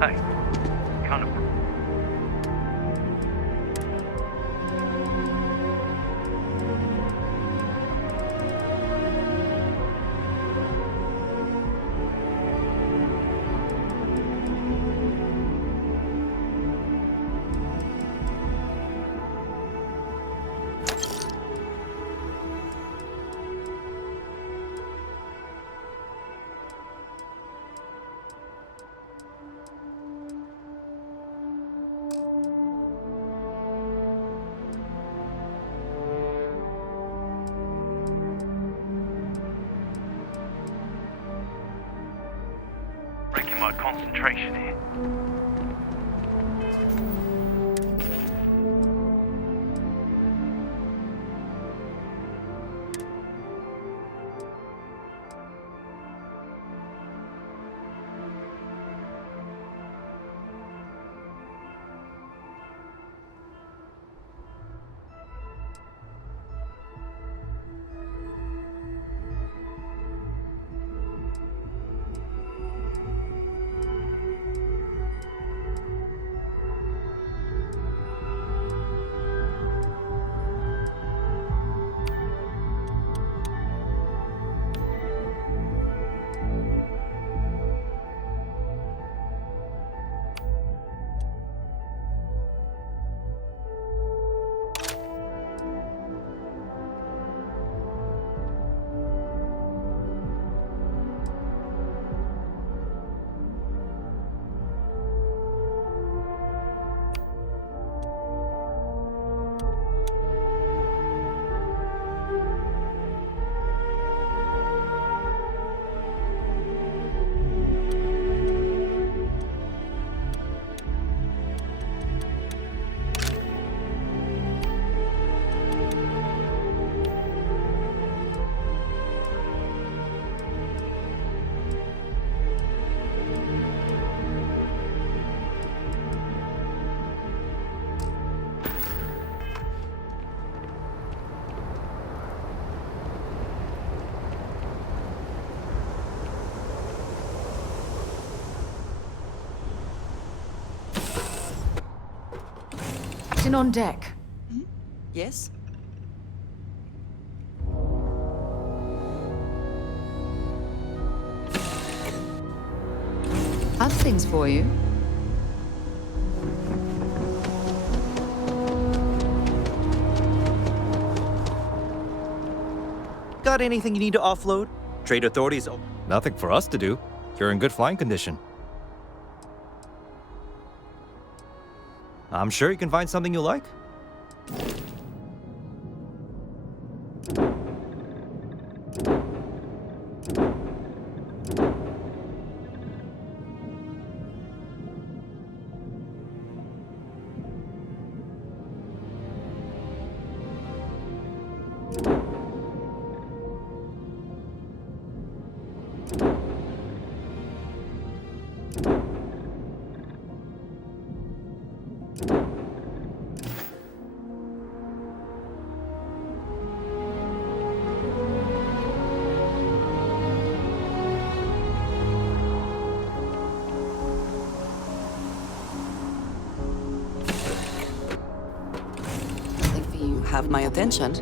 Hey, kind of. Breaking my concentration here. Captain on deck. Yes? I've things for you. Got anything you need to offload? Trade authorities. Nothing for us to do. You're in good flying condition. I'm sure you can find something you like. You have my attention.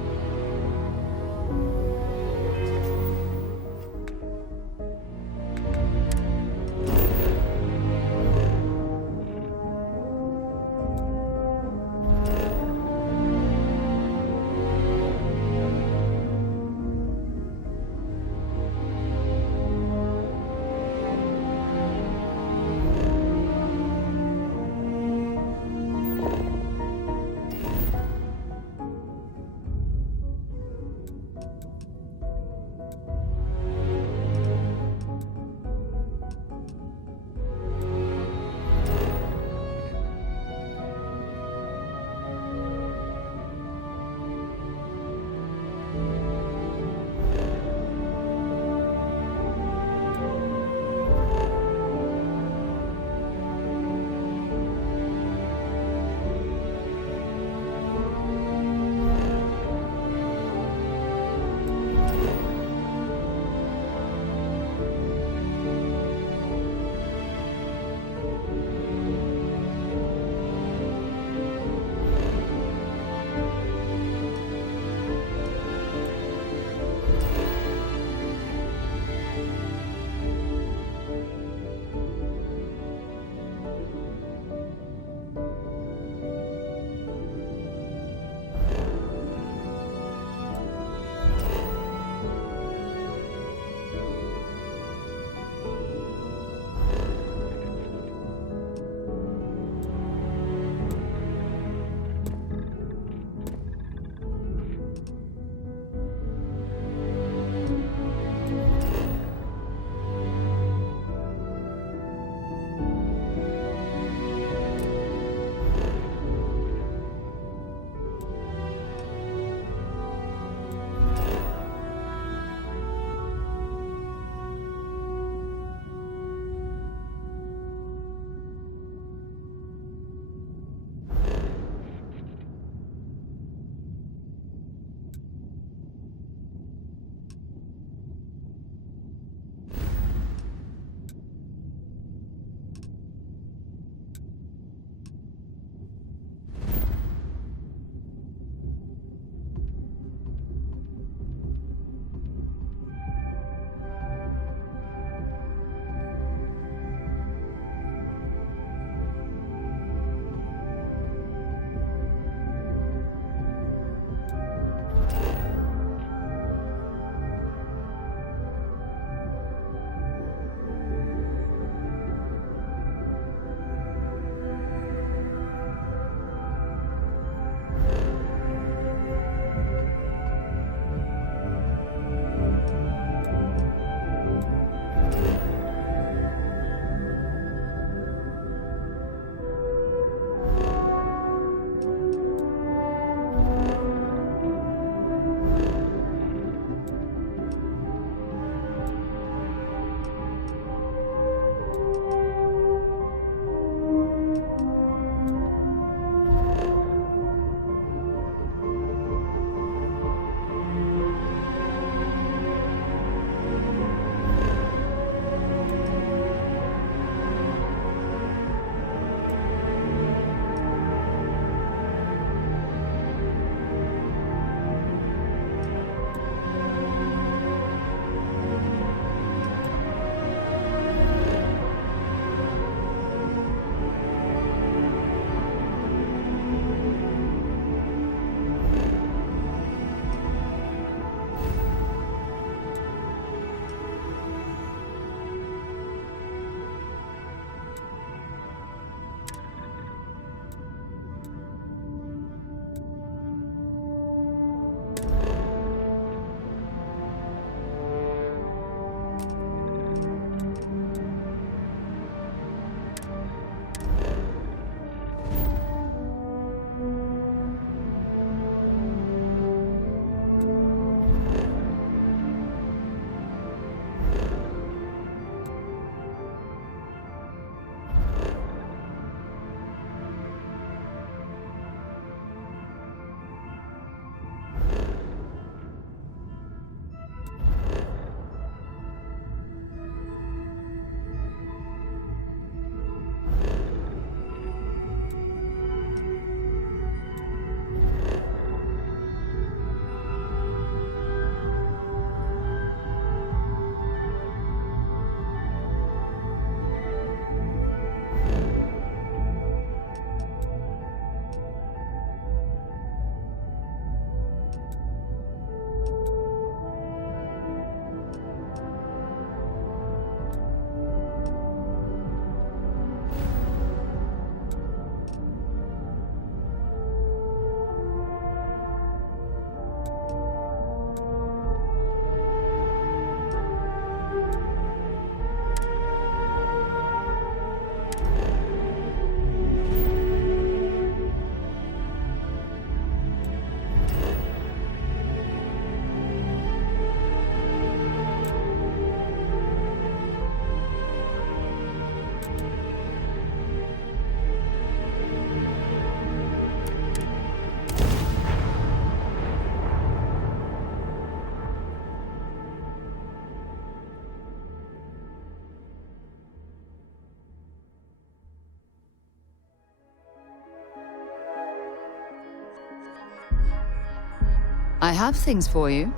I have things for you.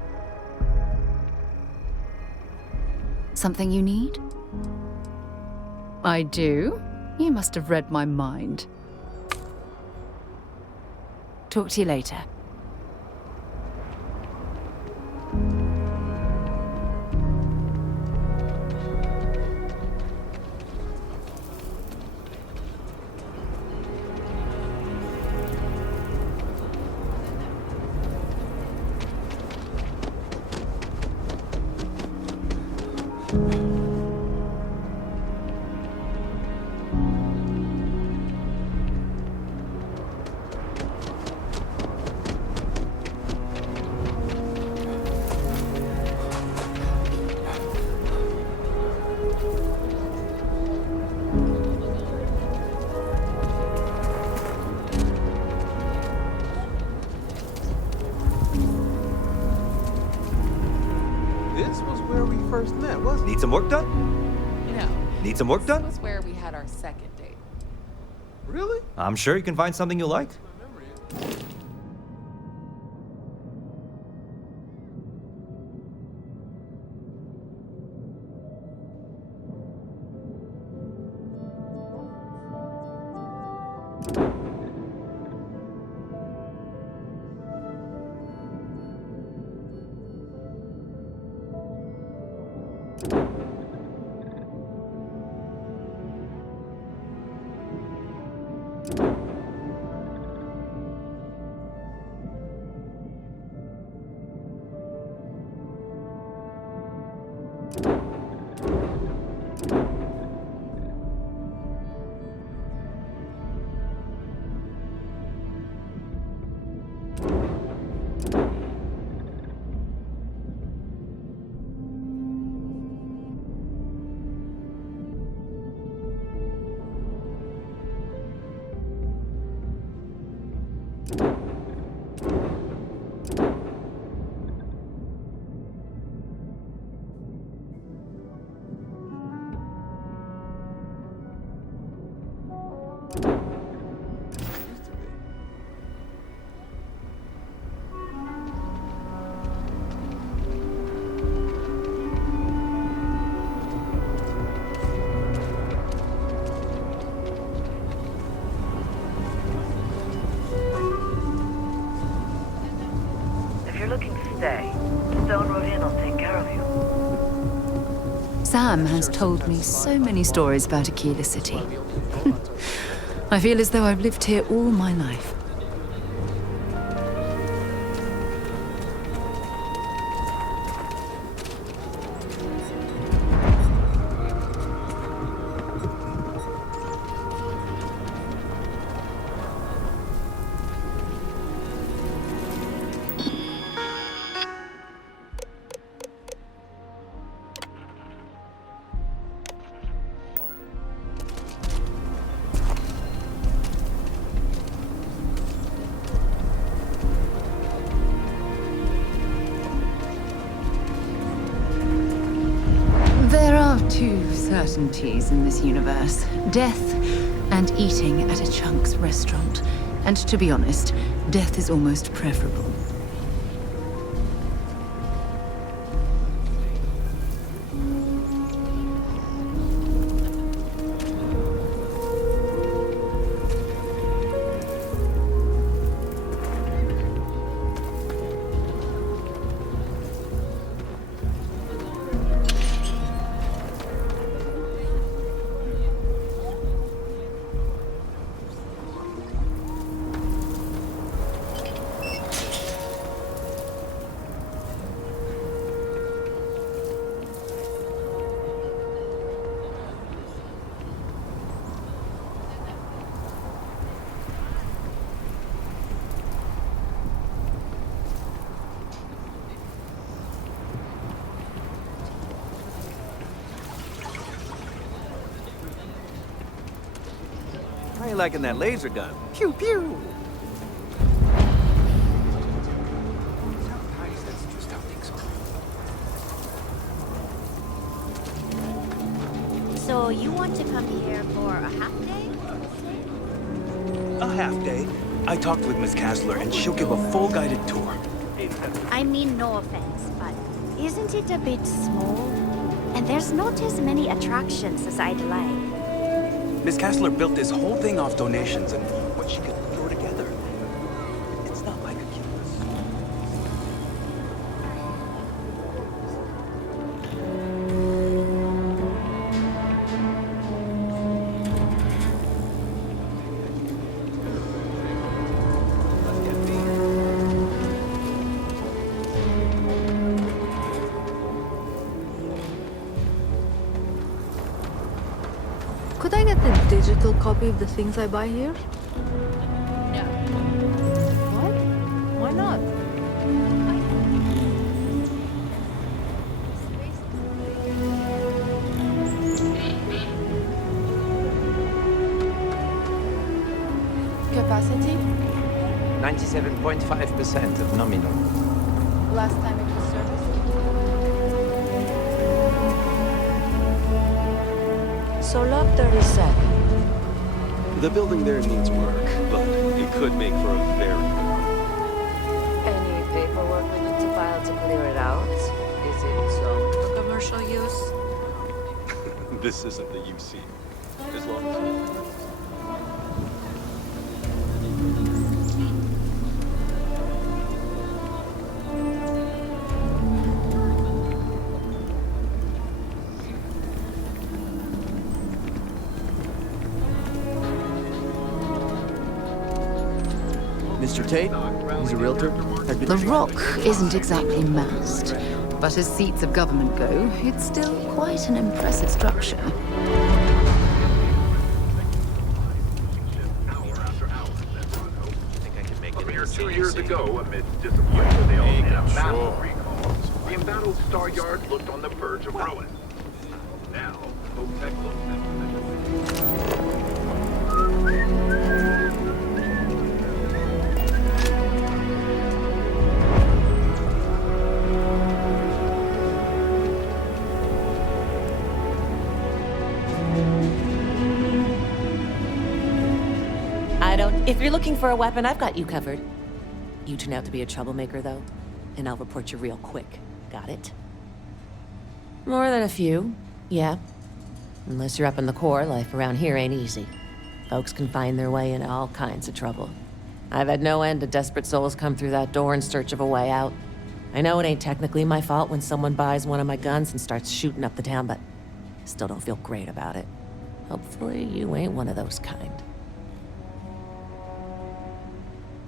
Something you need? I do. You must have read my mind. Talk to you later. This was where we first met, wasn't it? Need some work done? No. Need some work done? This was where we had our second date. Really? I'm sure you can find something you like. If you're looking to stay, Stone Road Inn will take care of you. Sam has told me so many stories about Aquila City. I feel as though I've lived here all my life. There are two certainties in this universe: death and eating at a Chunk's restaurant. And to be honest, death is almost preferable. I ain't liking that laser gun. Pew pew. So you want to come here for a half day? A half day. I talked with Miss Kassler, and she'll give a full guided tour. Hey, I mean no offense, but isn't it a bit small? And there's not as many attractions as I'd like. Miss Kessler built this whole thing off donations and what she could throw together. It's not like a campus. Could I get a digital copy of the things I buy here? No. What? Why not? Capacity? 97.5% of nominal. Last time it was serviced? So up 37. The building there needs work, but it could make for a very Any paperwork we need to file to clear it out? Is it zoned for commercial use? This isn't the UC. As long as... Mr. Tate, he's a realtor. The Rock isn't exactly massed, but as seats of government go, it's still quite an impressive structure. A mere 2 years ago, amid disappointment, they all made a massive recall. The embattled Star Yard looked on the verge of ruin. Now, Hotech looks at If you're looking for a weapon, I've got you covered. You turn out to be a troublemaker, though, and I'll report you real quick. Got it? More than a few, yeah. Unless you're up in the core, life around here ain't easy. Folks can find their way into all kinds of trouble. I've had no end of desperate souls come through that door in search of a way out. I know it ain't technically my fault when someone buys one of my guns and starts shooting up the town, but I still don't feel great about it. Hopefully you ain't one of those kind.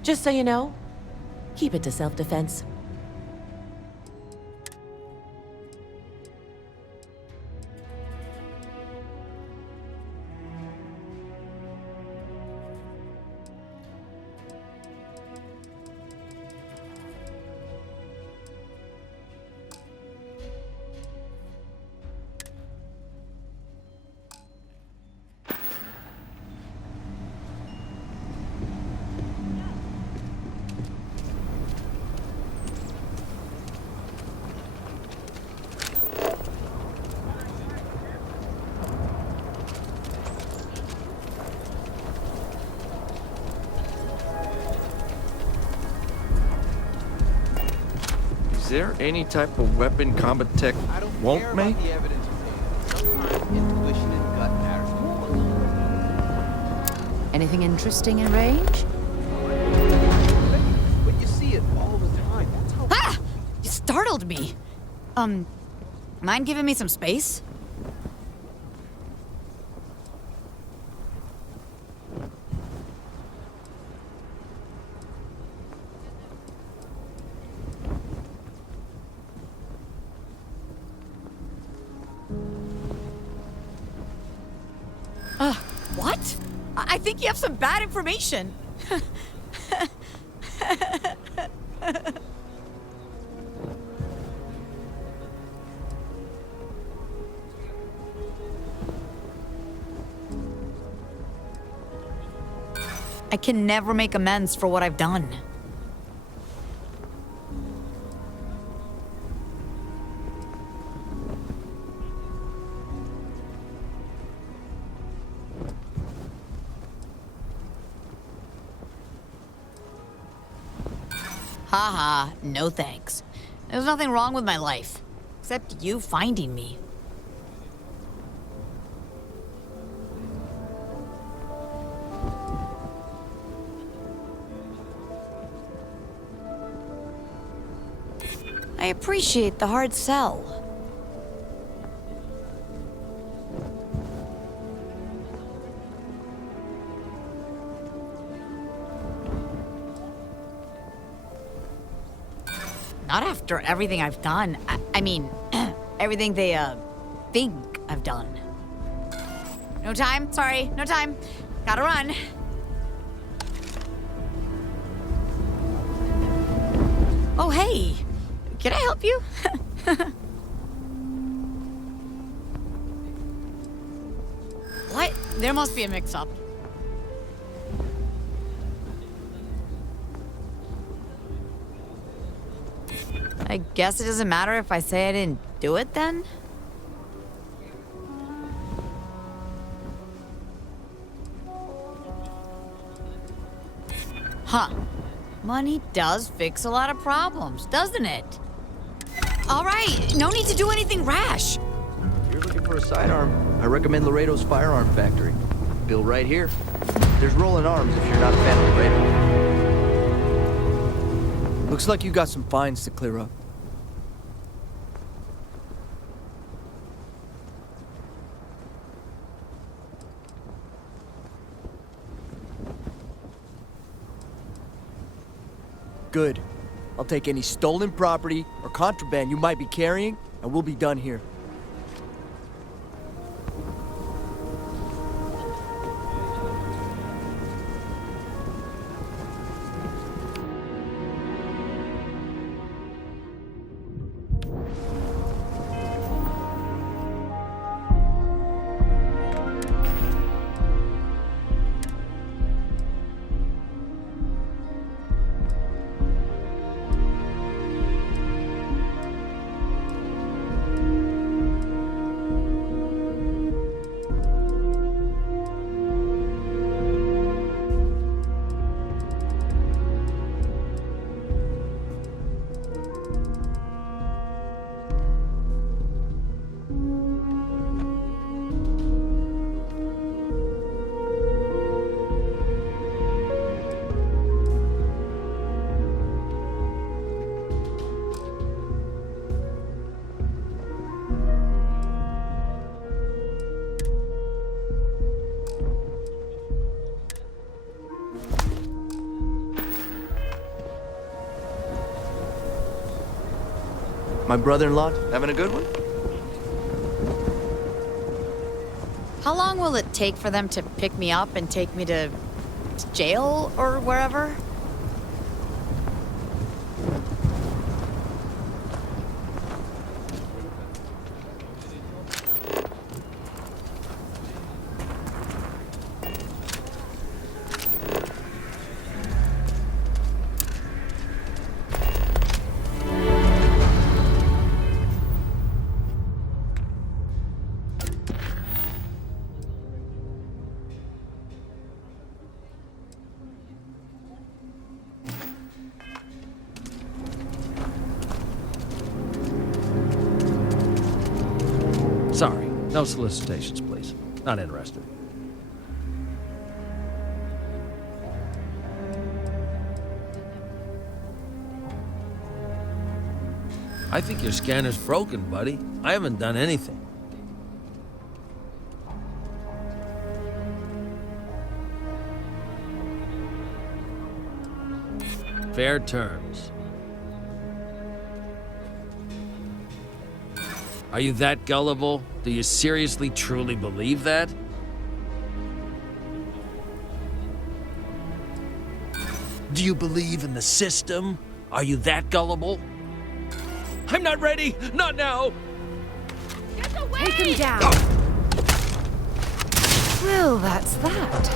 Just so you know, keep it to self-defense. Is there any type of weapon combat tech won't make? Anything interesting in range? But you see it all the time. That's how... Ah! You startled me. Mind giving me some space? What? I think you have some bad information. I can never make amends for what I've done. Haha, no thanks. There's nothing wrong with my life. Except you finding me. I appreciate the hard sell. Not after everything I've done. I mean, everything they, think I've done. No time, sorry, no time. Gotta run. Oh, hey. Can I help you? What? There must be a mix-up. I guess it doesn't matter if I say I didn't do it then? Huh. Money does fix a lot of problems, doesn't it? All right, no need to do anything rash. If you're looking for a sidearm, I recommend Laredo's Firearm Factory. Built right here. There's rolling arms if you're not a fan of Laredo. Looks like you got some fines to clear up. Good. I'll take any stolen property or contraband you might be carrying, and we'll be done here. My brother-in-law having a good one? How long will it take for them to pick me up and take me to jail or wherever? Sorry, no solicitations, please. Not interested. I think your scanner's broken, buddy. I haven't done anything. Fair terms. Are you that gullible? Do you seriously, truly believe that? Do you believe in the system? Are you that gullible? I'm not ready! Not now! Get away! Take him down. Well, that's that.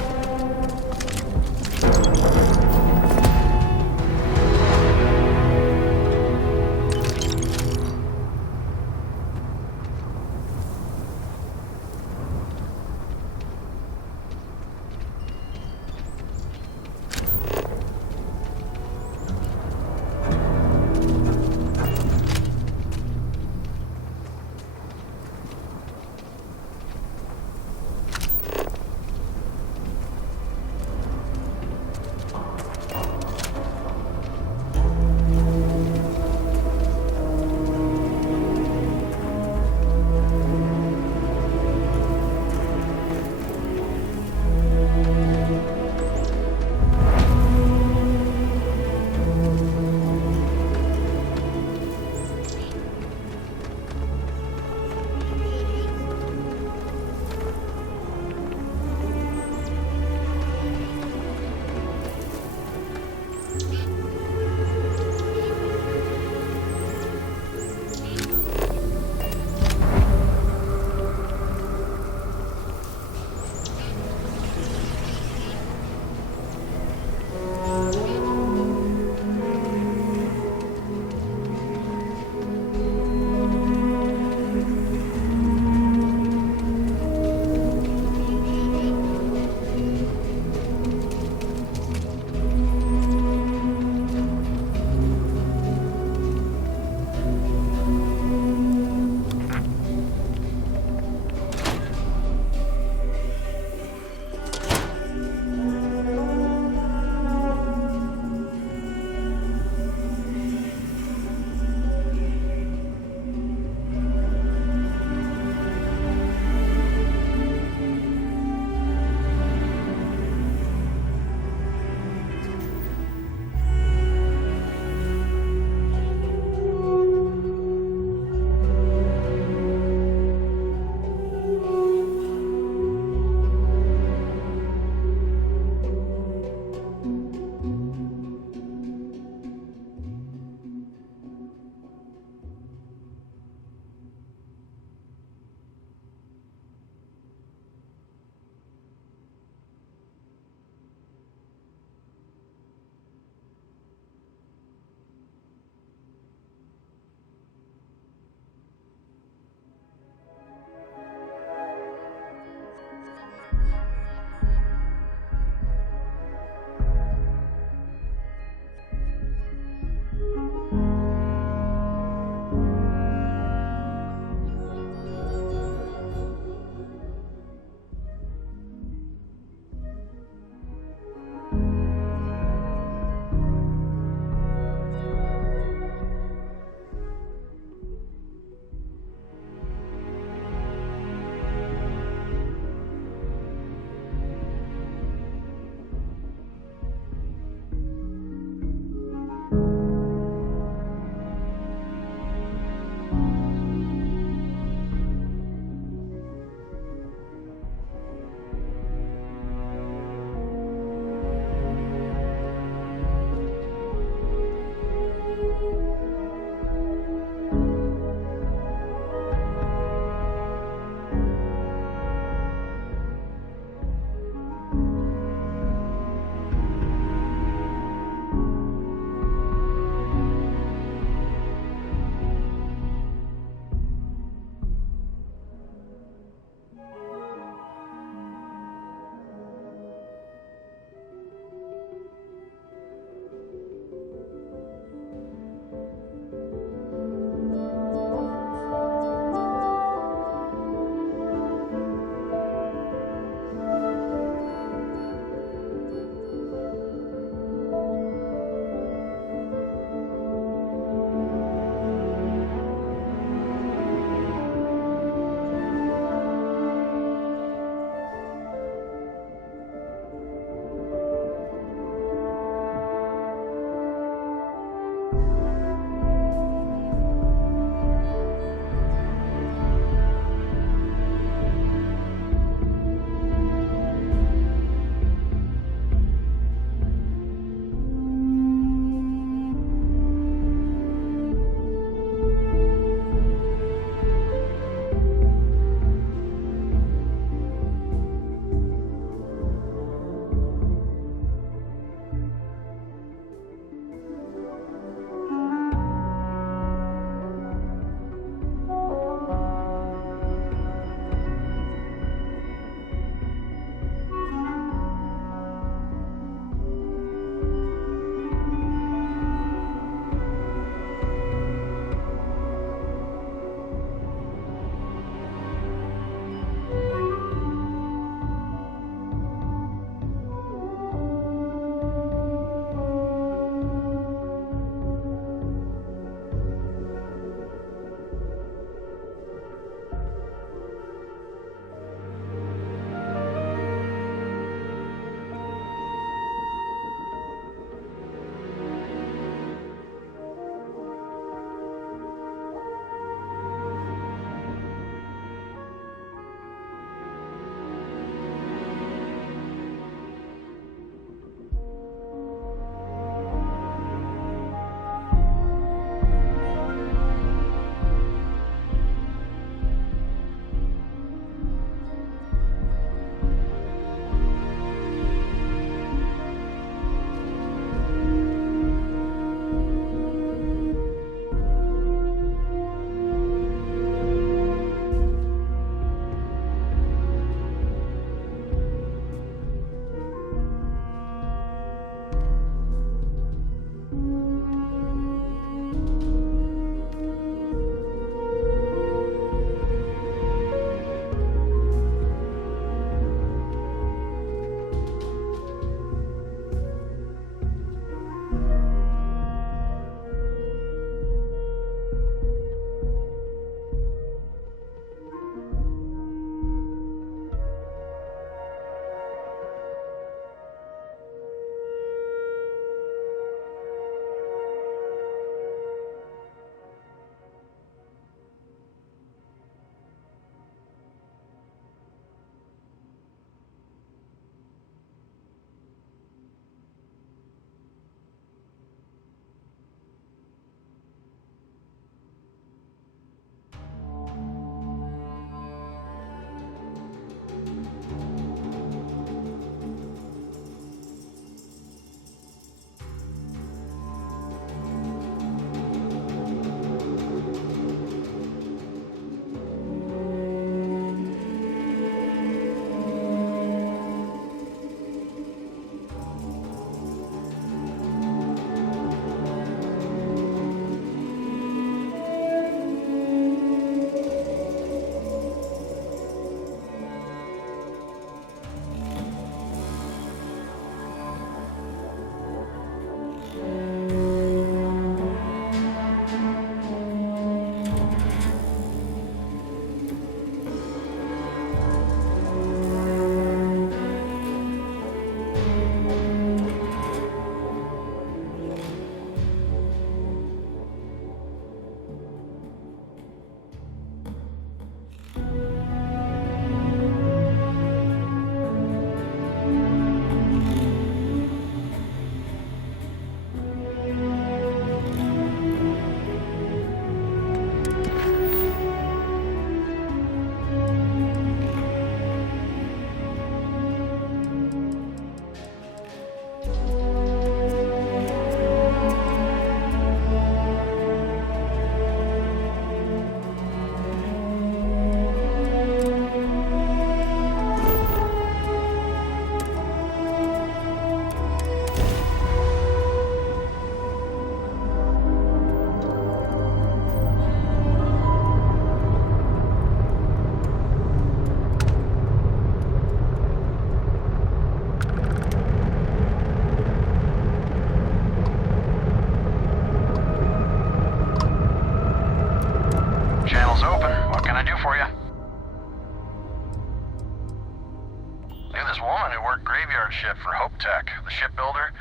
gentleman who worked graveyard shift for Hope Tech, the shipbuilder,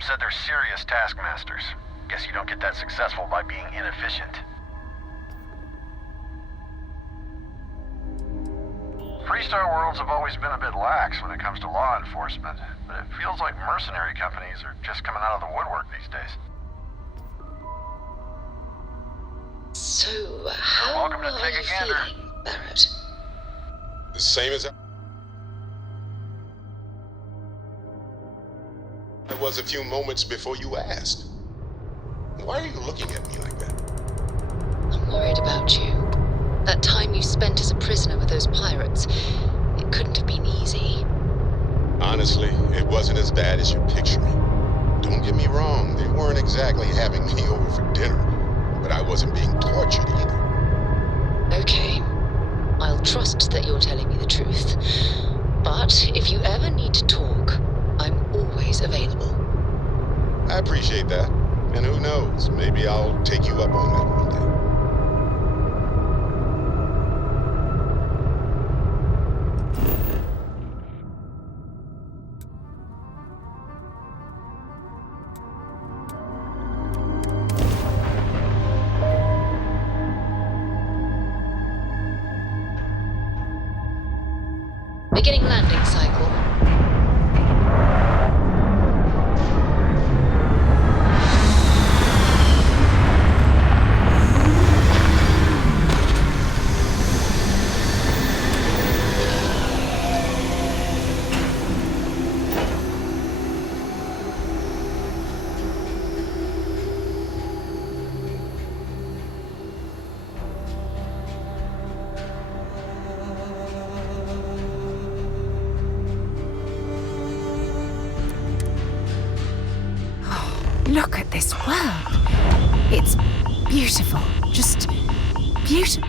said they're serious taskmasters. Guess you don't get that successful by being inefficient. Freestar worlds have always been a bit lax when it comes to law enforcement, but it feels like mercenary companies are just coming out of the woodwork these days. So, how Welcome to are Take you a Gander. feeling, Barrett? The same as I was a few moments before you asked. Why are you looking at me like that? I'm worried about you. That time you spent as a prisoner with those pirates, it couldn't have been easy. Honestly, it wasn't as bad as you're picturing. Don't get me wrong, they weren't exactly having me over for dinner, but I wasn't being tortured either. Okay. I'll trust that you're telling me the truth. But if you ever need to talk, I'm always available. I appreciate that. And who knows, maybe I'll take you up on that one day. Beginning landing cycle. Look at this world. It's beautiful. Just beautiful.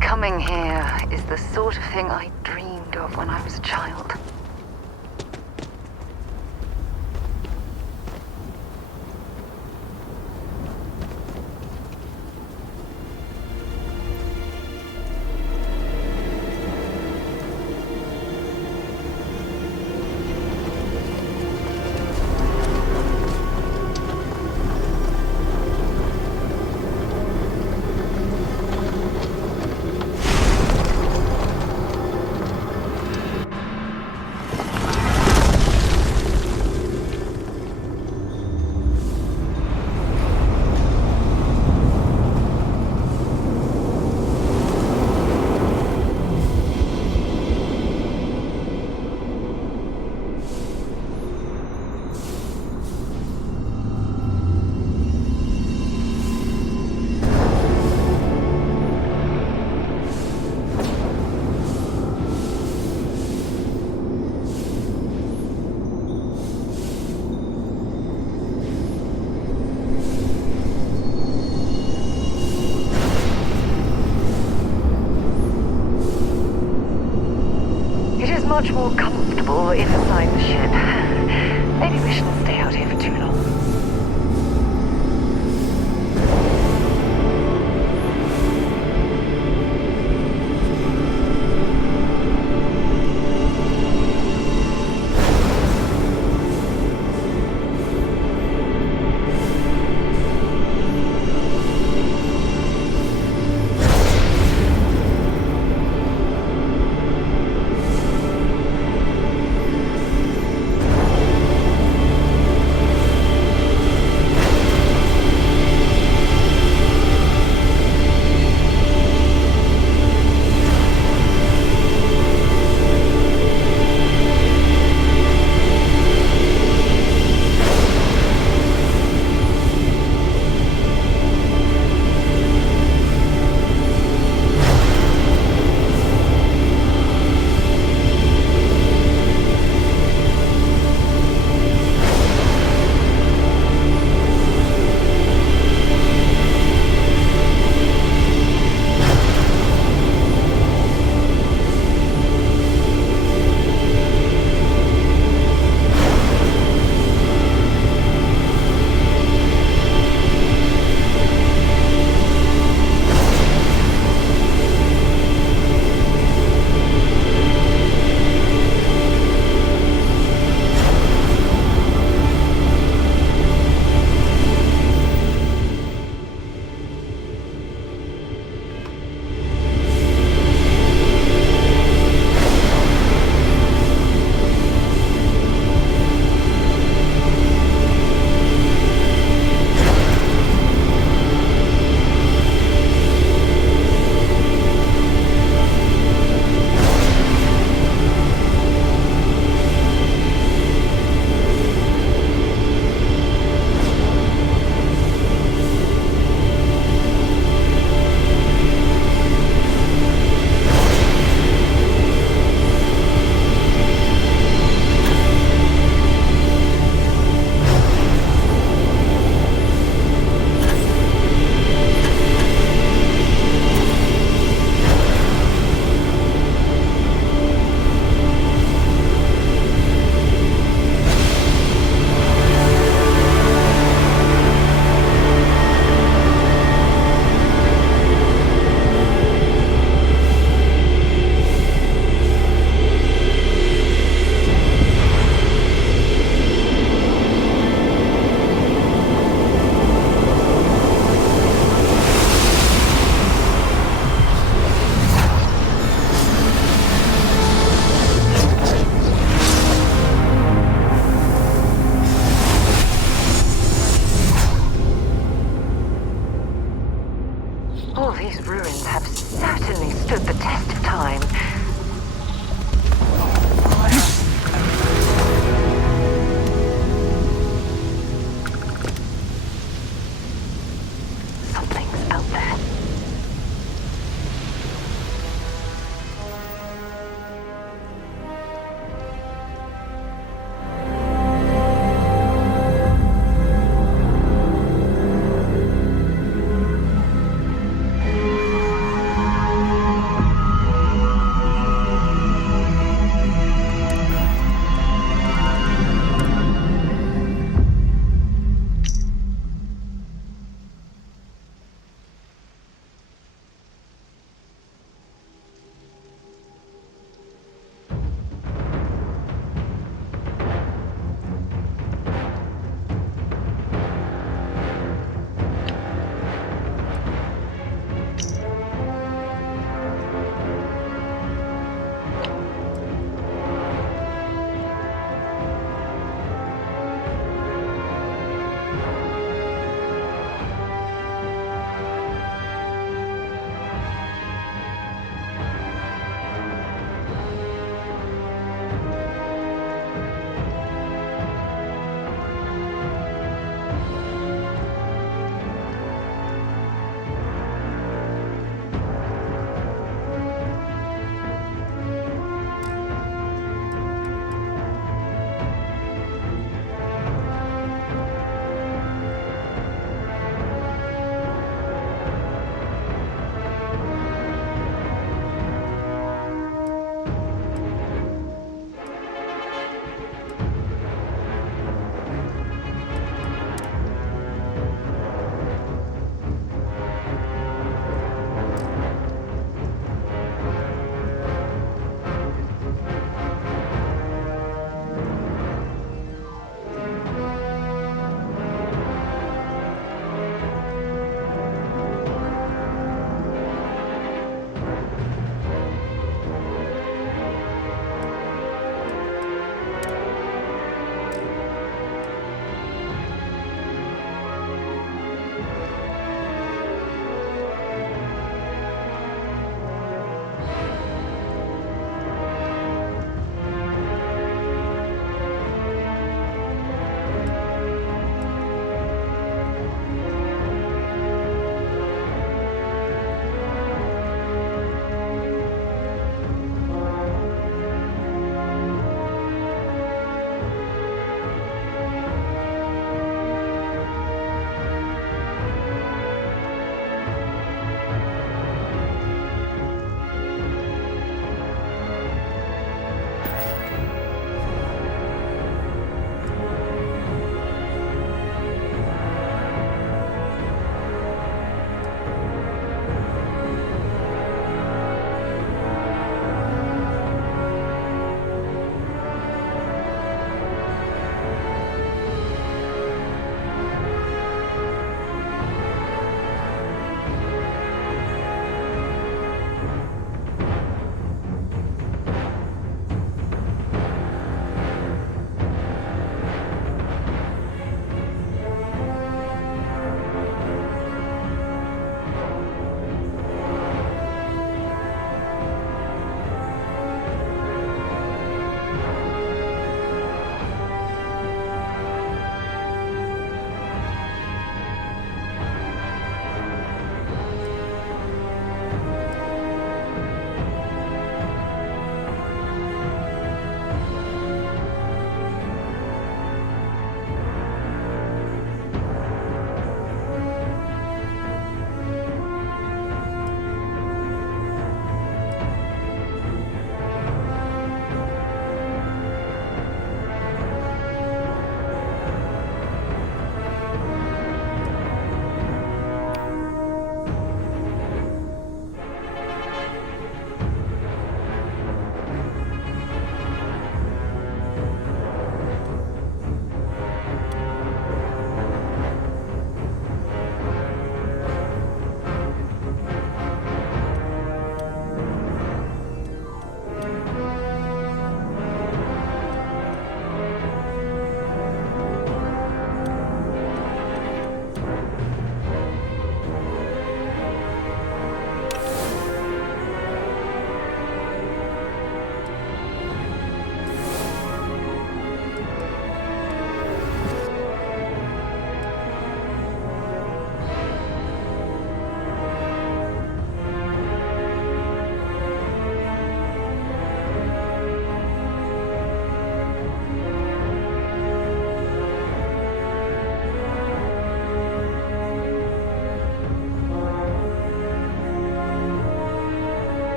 Coming here is the sort of thing I dreamed of when I was a child. much more comfortable inside the ship. Maybe we shouldn't stay out here for too long.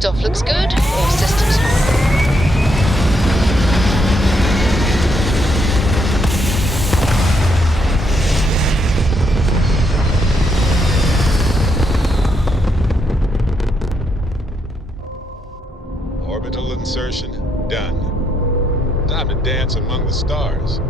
Liftoff looks good, all systems normal. Orbital insertion done. Time to dance among the stars.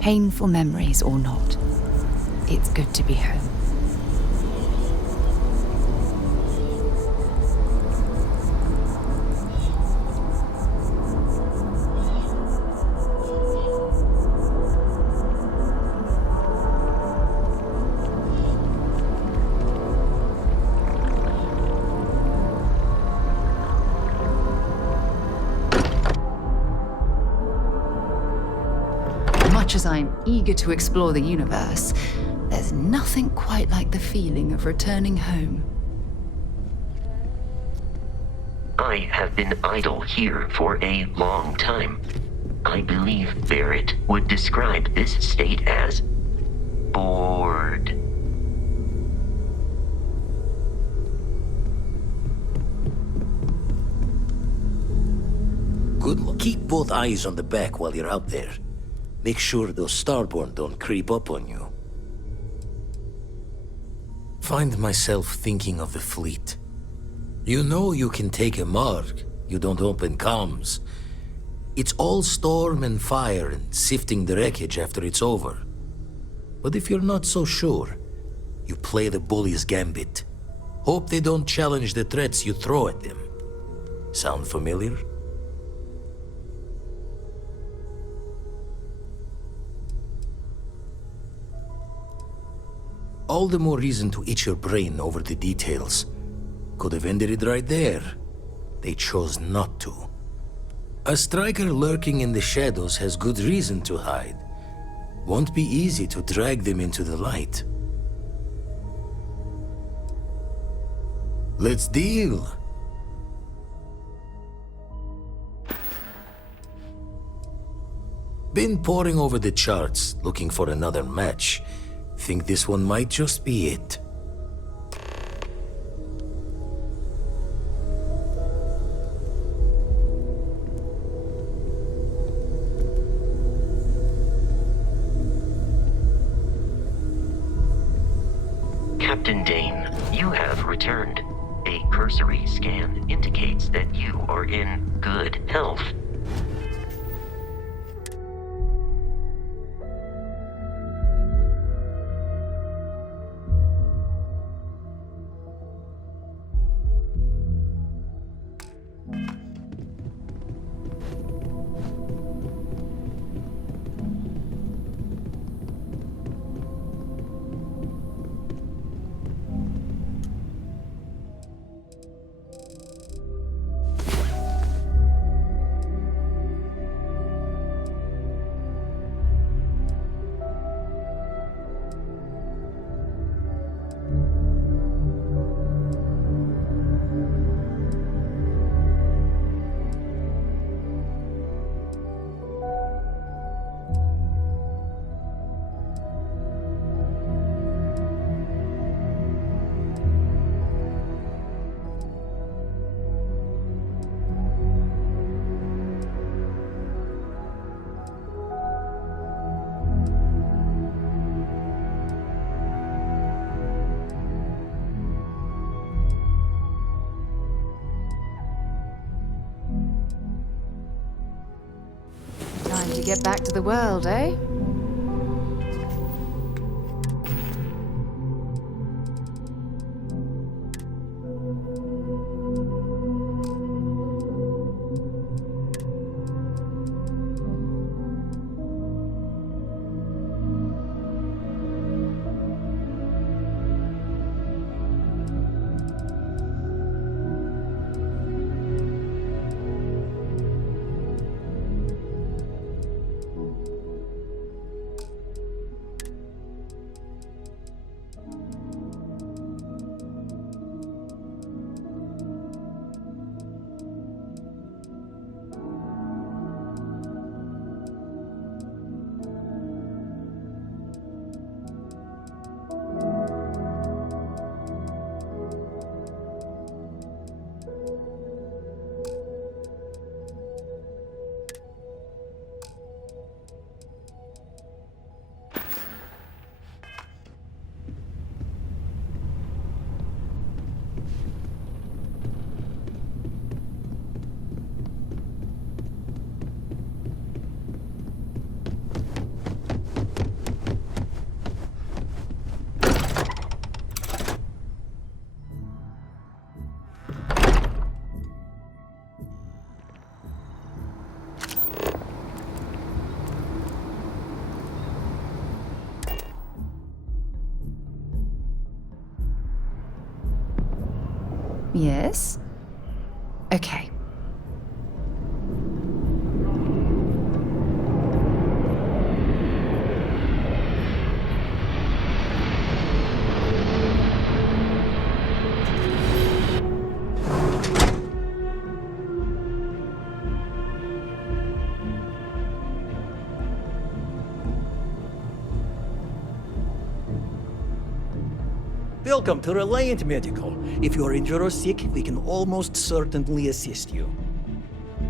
Painful memories or not, it's good to be home. Much as I'm eager to explore the universe, there's nothing quite like the feeling of returning home. I have been idle here for a long time. I believe Barrett would describe this state as bored. Good luck. Keep both eyes on the back while you're out there. Make sure those Starborn don't creep up on you. Find myself thinking of the fleet. You know you can take a mark, you don't open comms. It's all storm and fire and sifting the wreckage after it's over. But if you're not so sure, you play the bully's gambit. Hope they don't challenge the threats you throw at them. Sound familiar? All the more reason to itch your brain over the details. Could have ended it right there. They chose not to. A striker lurking in the shadows has good reason to hide. Won't be easy to drag them into the light. Let's deal. Been poring over the charts, looking for another match. Think this one might just be it. Captain Dane, you have returned. A cursory scan indicates that you are in good health. Time to get back to the world, eh? Yes? Okay. Welcome to Reliant Medical. If you are injured or sick, we can almost certainly assist you.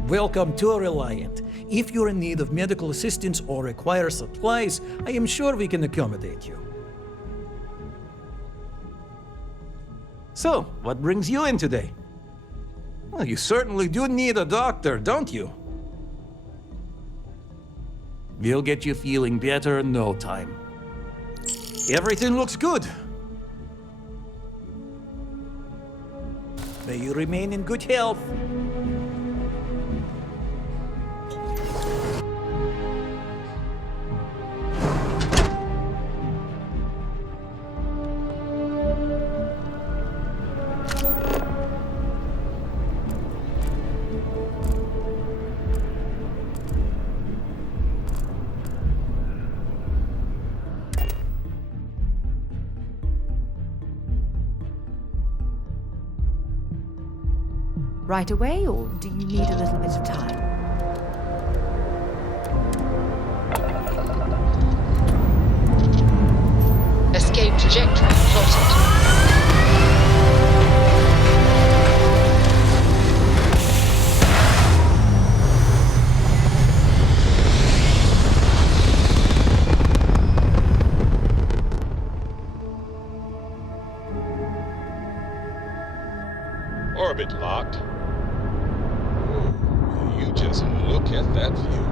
Welcome to Reliant. If you're in need of medical assistance or require supplies, I am sure we can accommodate you. So, what brings you in today? Well, you certainly do need a doctor, don't you? We'll get you feeling better in no time. Everything looks good. May you remain in good health. Right away, or do you need a little bit of time? Escape trajectory plotted. Orbit locked. Ooh, you just look at that view.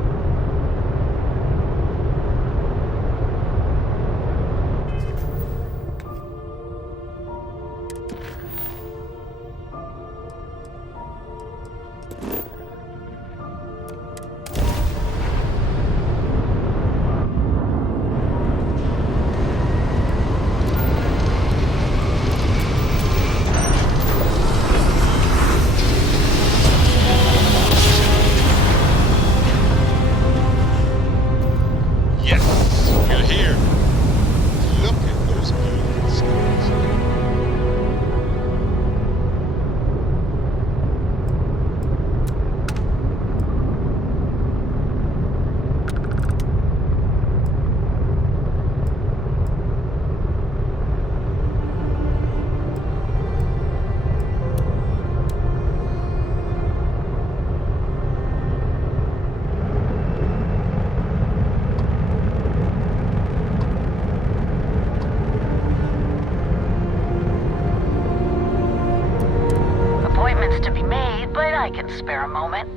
I can spare a moment.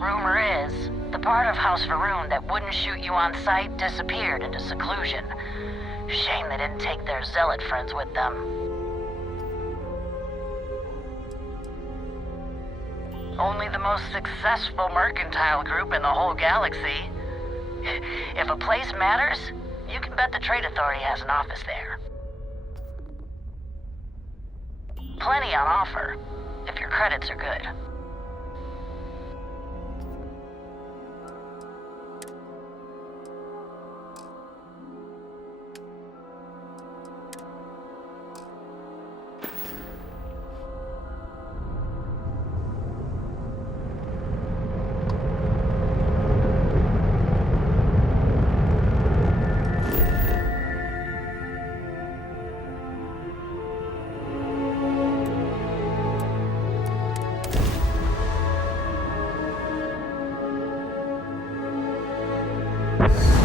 Rumor is, the part of House Varun that wouldn't shoot you on sight disappeared into seclusion. Shame they didn't take their zealot friends with them. Only the most successful mercantile group in the whole galaxy. If a place matters, you can bet the Trade Authority has an office there. Plenty on offer, if your credits are good.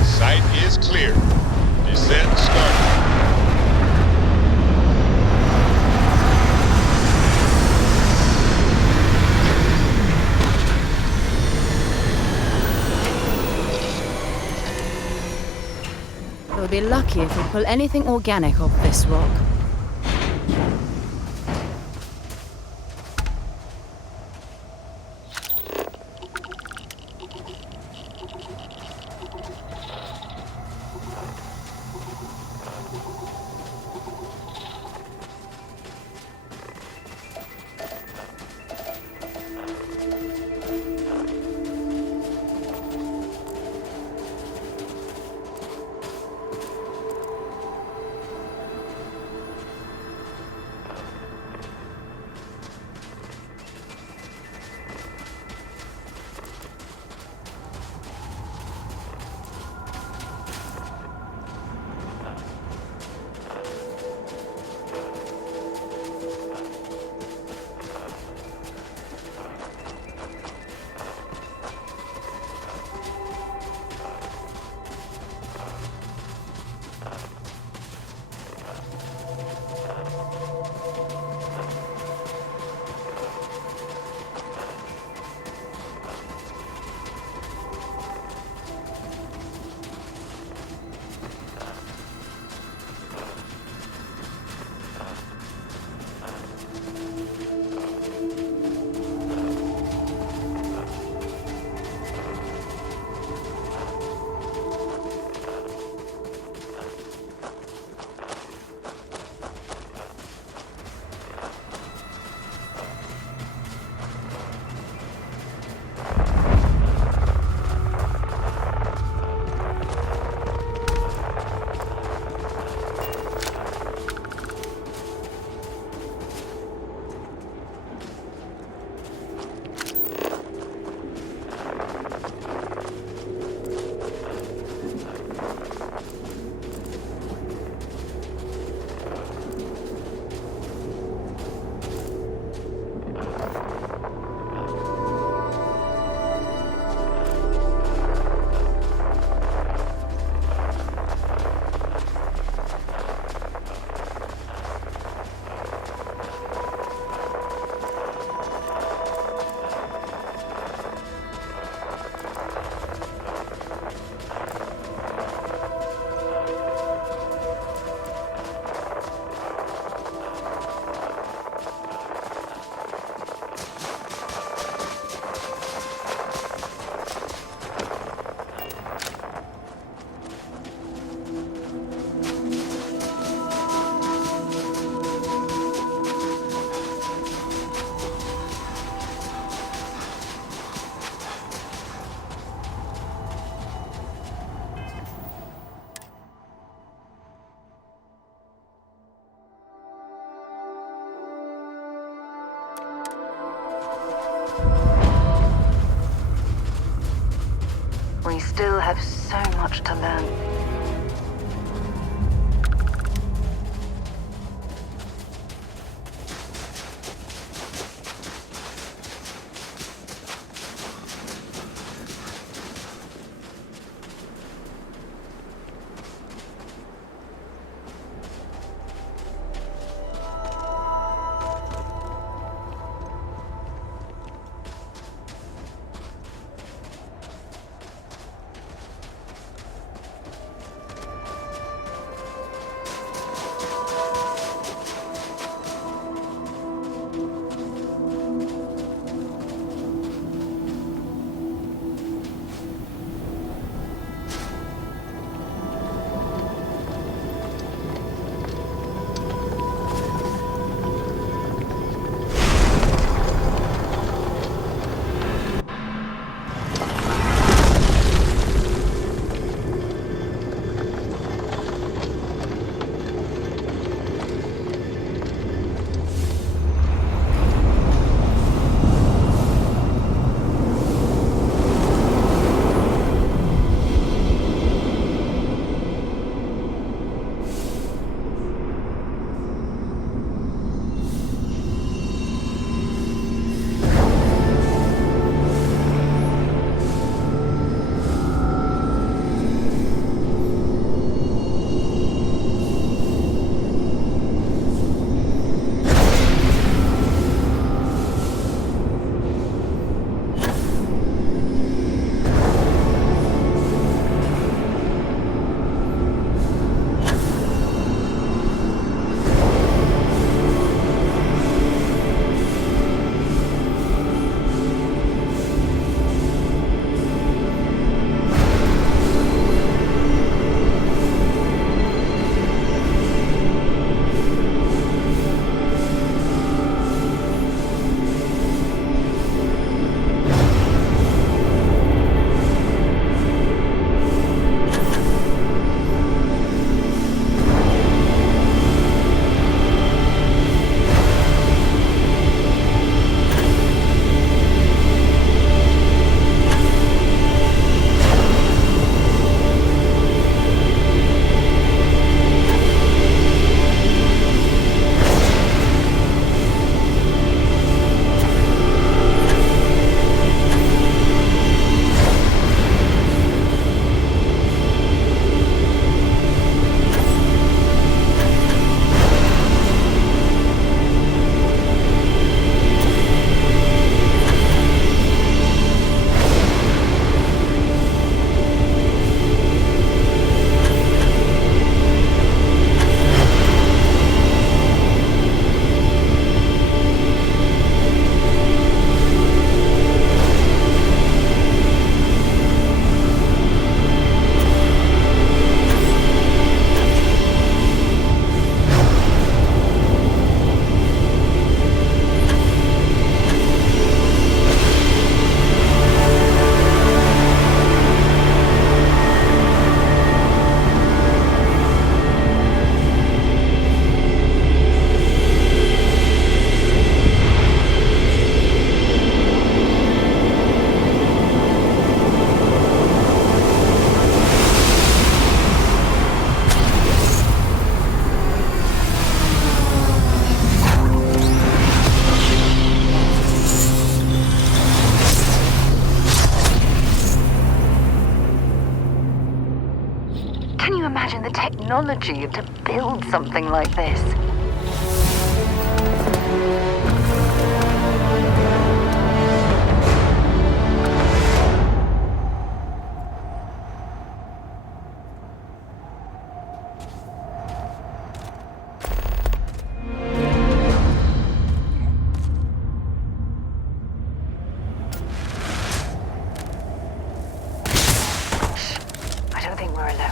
Sight is clear. Descent started. We'll be lucky if we pull anything organic off this rock. still have so much to learn. Imagine the technology to build something like this. I don't think we're alone.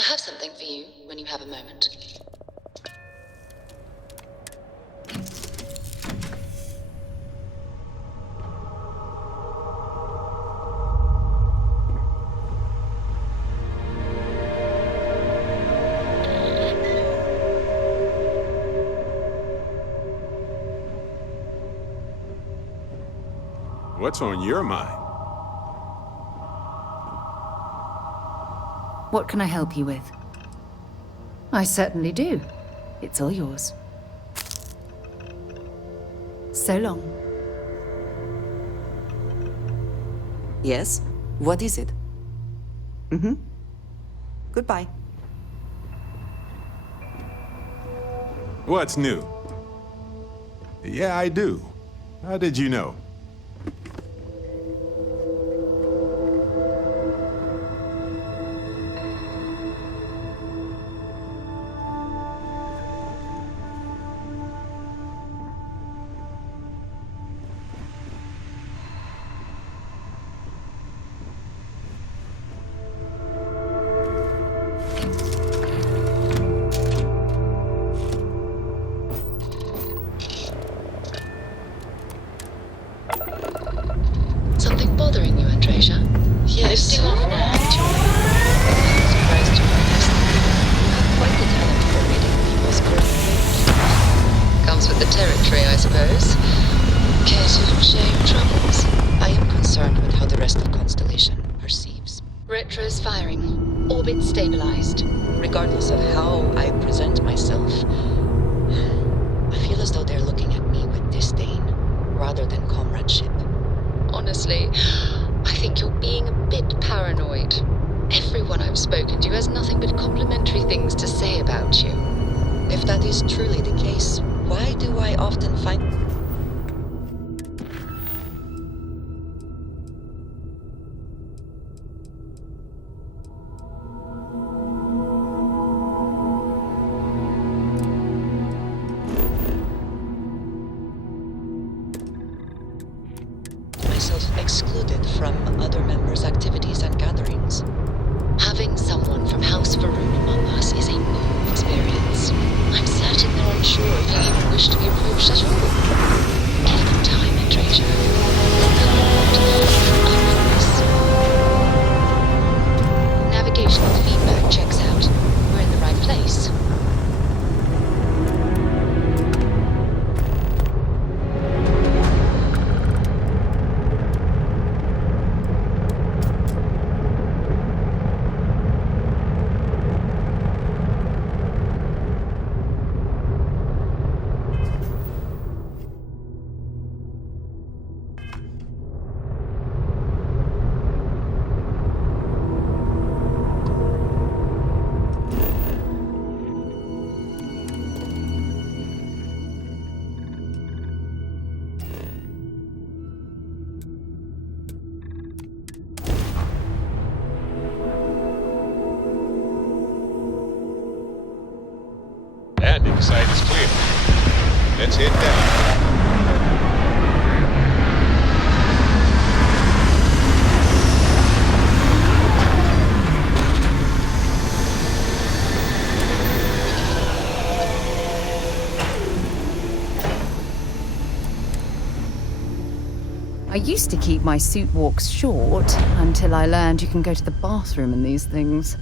I have something for you when you have a moment. What's on your mind? What can I help you with? I certainly do. It's all yours. So long. Yes? What is it? Mm-hmm. Goodbye. What's new? Yeah, I do. How did you know? Something bothering you, Andresia? Yes. Lifting off now, aren't you? I'm surprised to notice that you have quite the talent for reading people's current mood. Comes with the territory, I suppose. Care to share your troubles? I am concerned with how the rest of Constellation perceives. Retro's firing. Orbit stabilized. Regardless of how I present myself, I feel as though they're looking at me with disdain rather than comradeship. Honestly, I think you're being a bit paranoid. Everyone I've spoken to has nothing but complimentary things to say about you. If that is truly the case, why do I often find... myself excluded from other members' activities and gatherings? Having someone from House Varun among us is a new experience. I'm certain they're unsure if you even wish to be approached at all. Give them time, Andresia. I promise. Navigational feedback checks out. We're in the right place. Landing site is clear. Let's head down. I used to keep my suit walks short until I learned you can go to the bathroom in these things.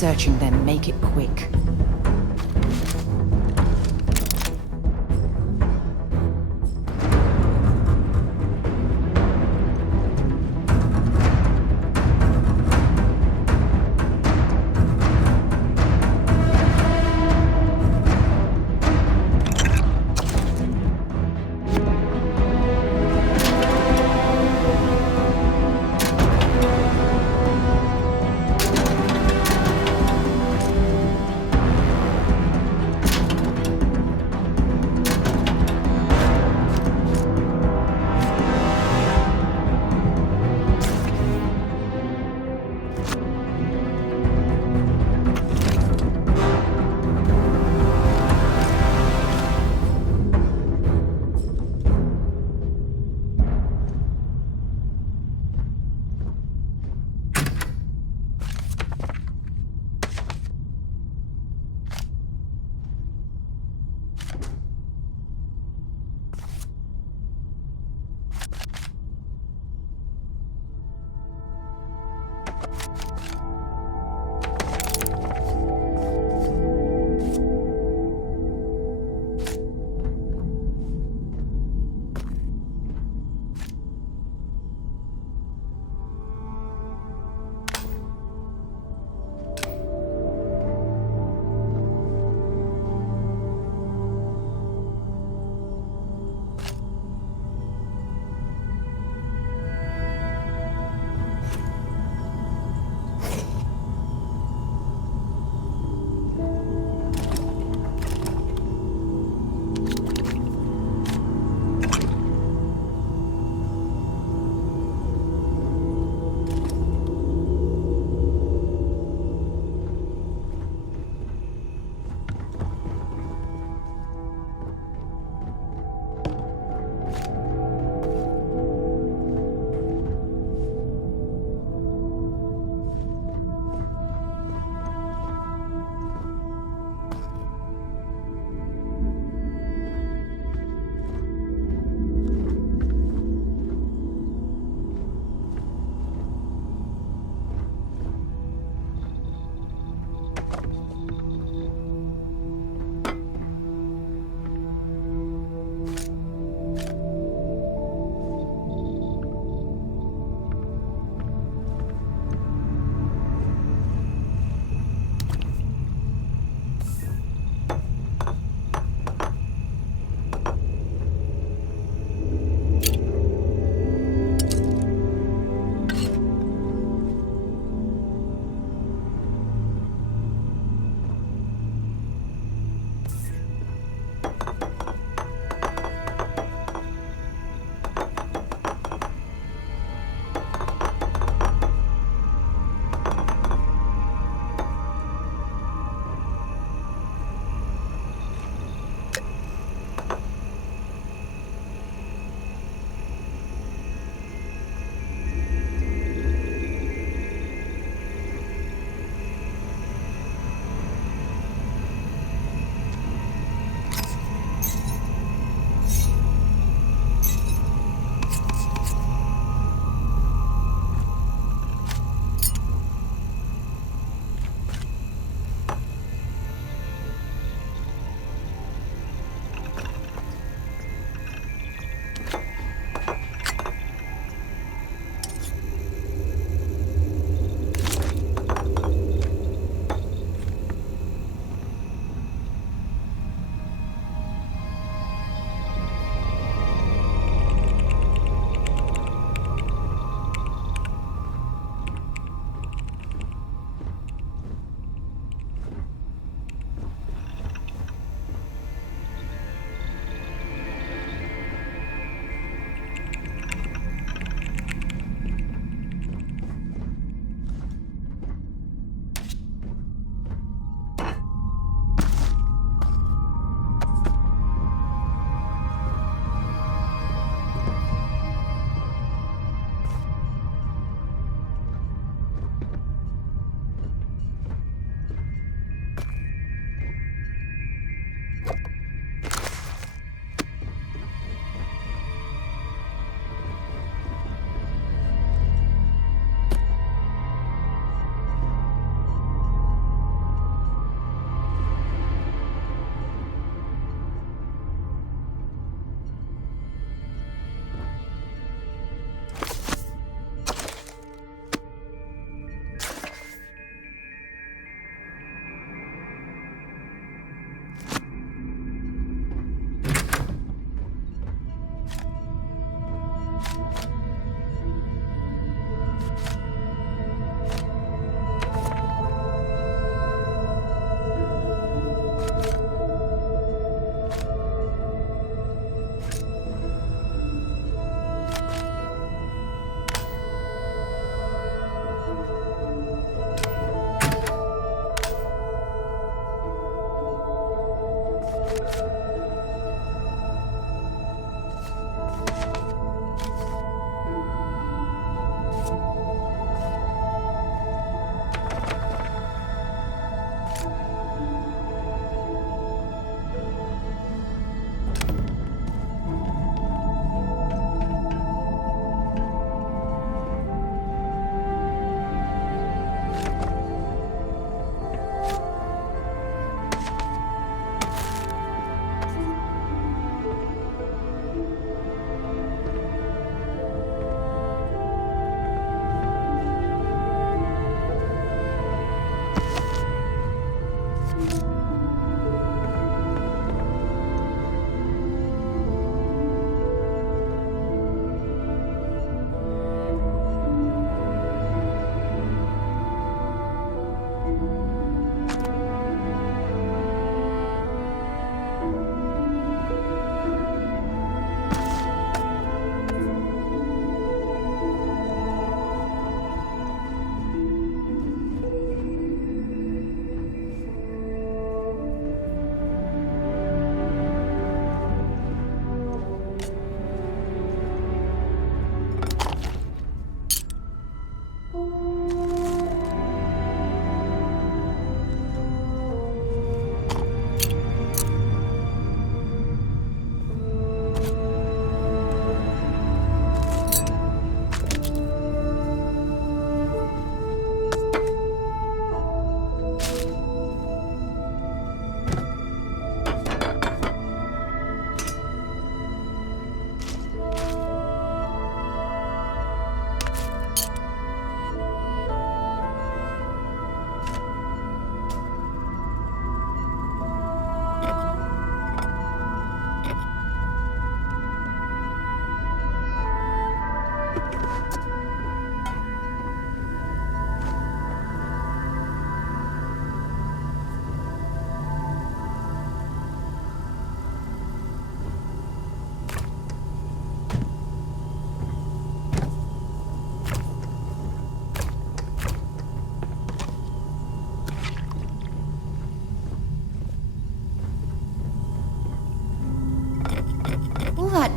searching them, make it quick.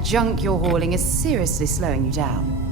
That junk you're hauling is seriously slowing you down.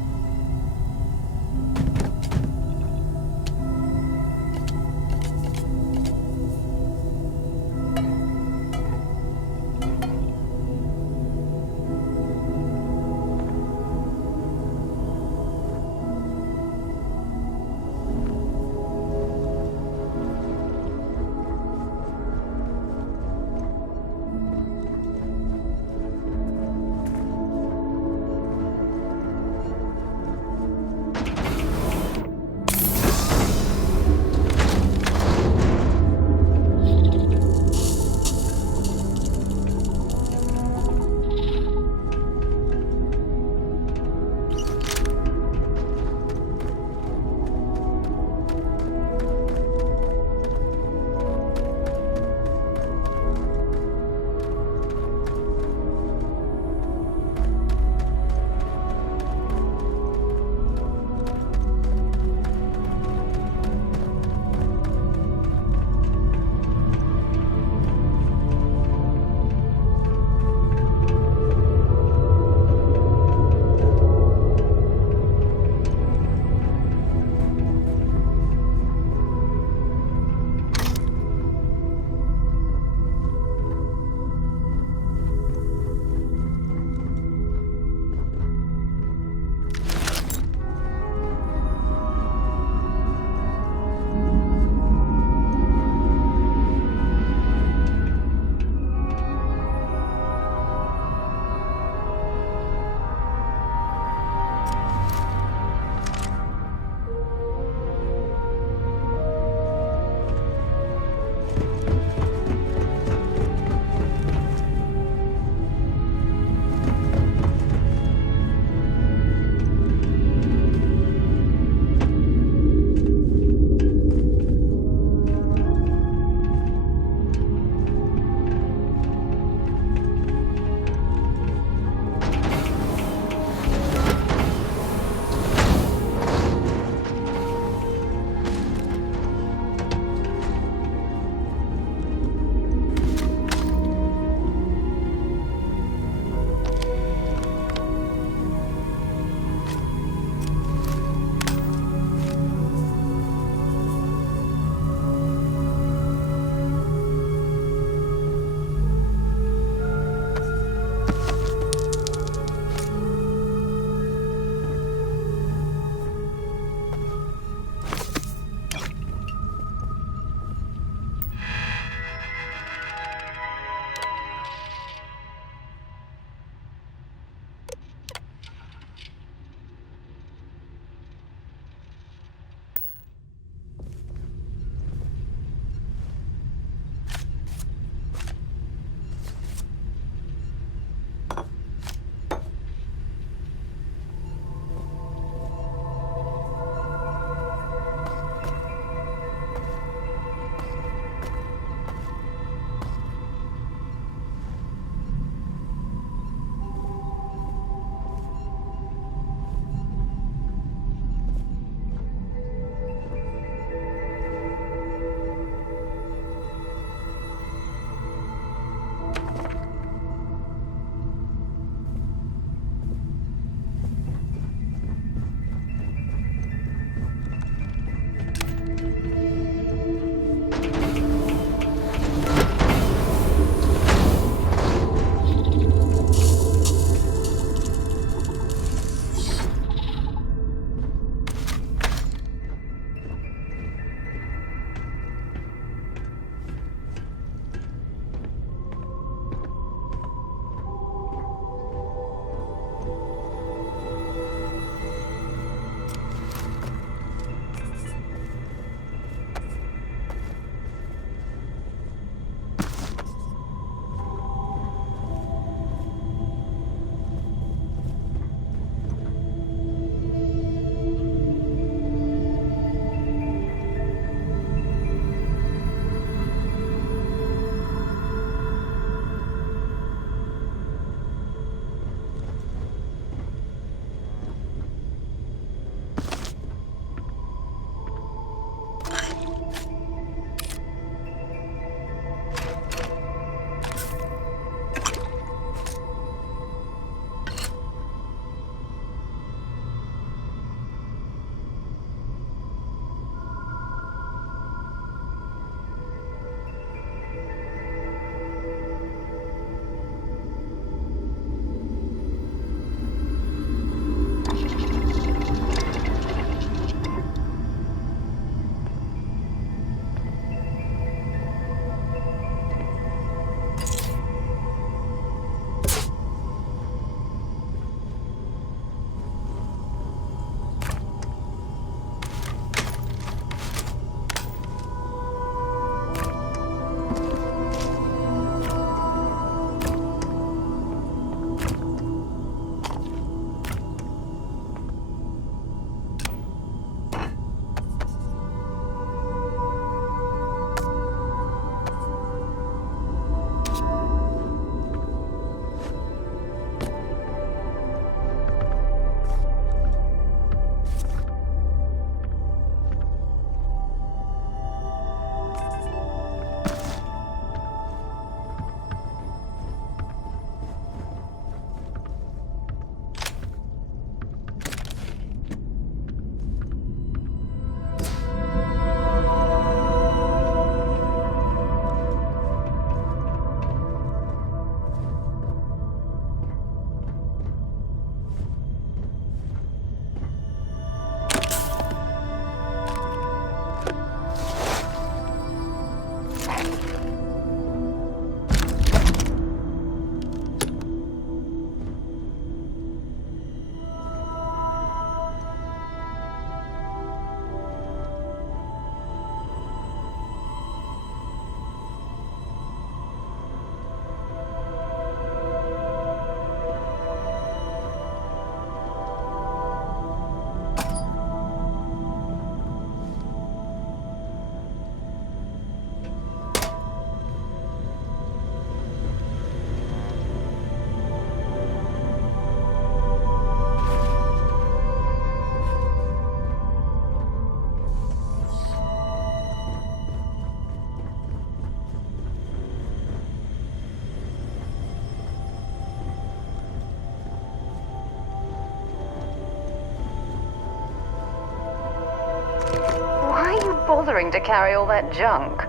bothering to carry all that junk?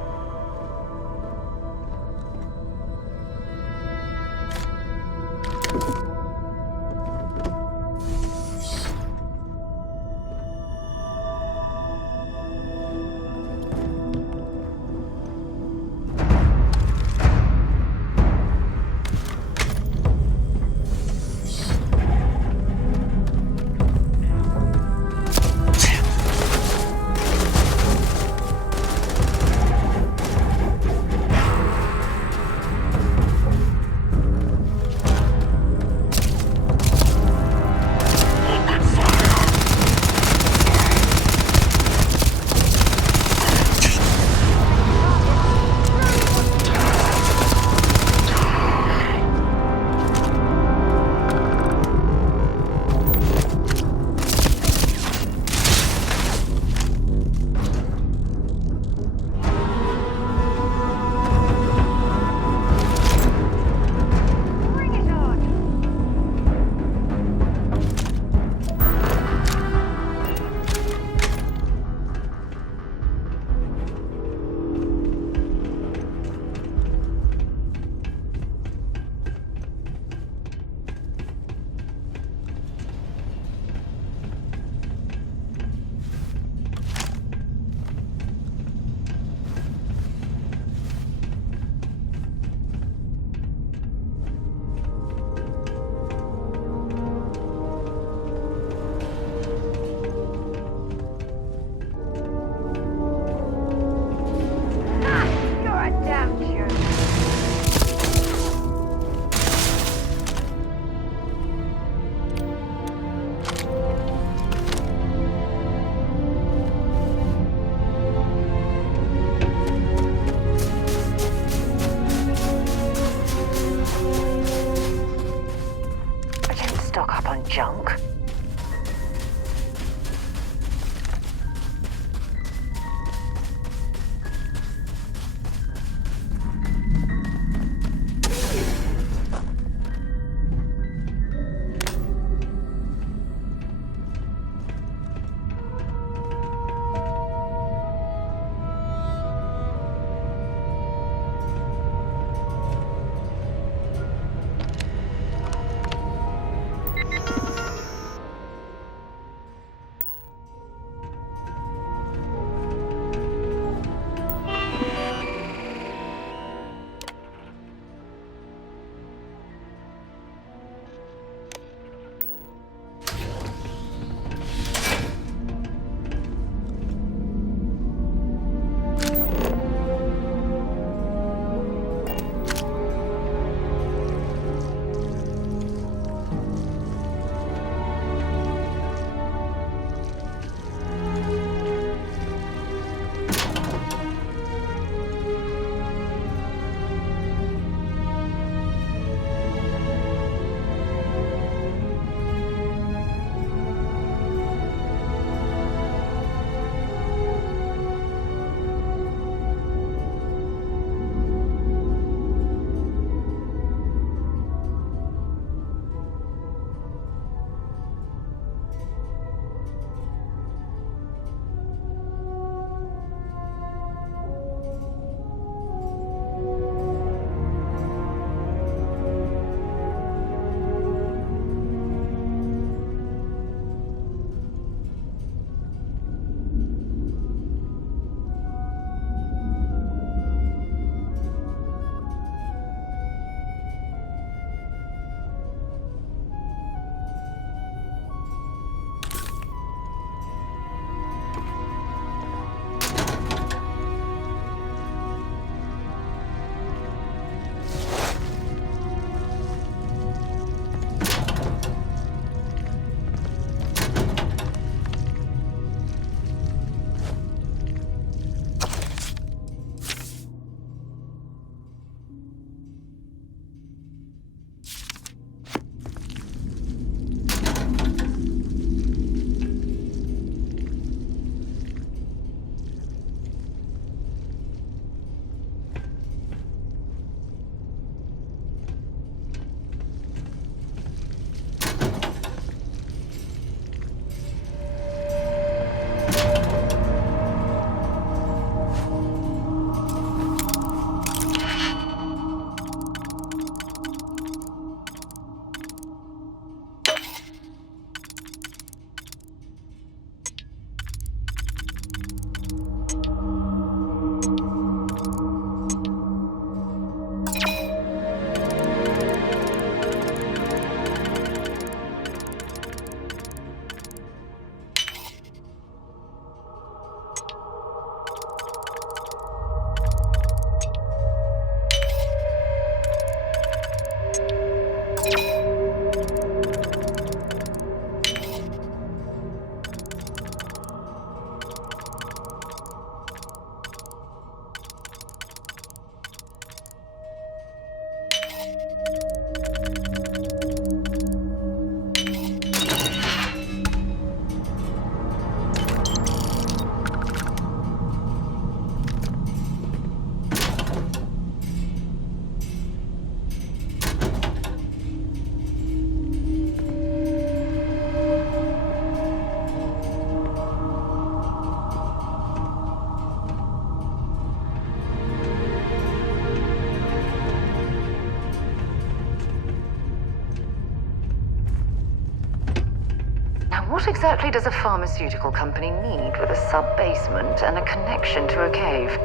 exactly does a pharmaceutical company need with a sub-basement and a connection to a cave?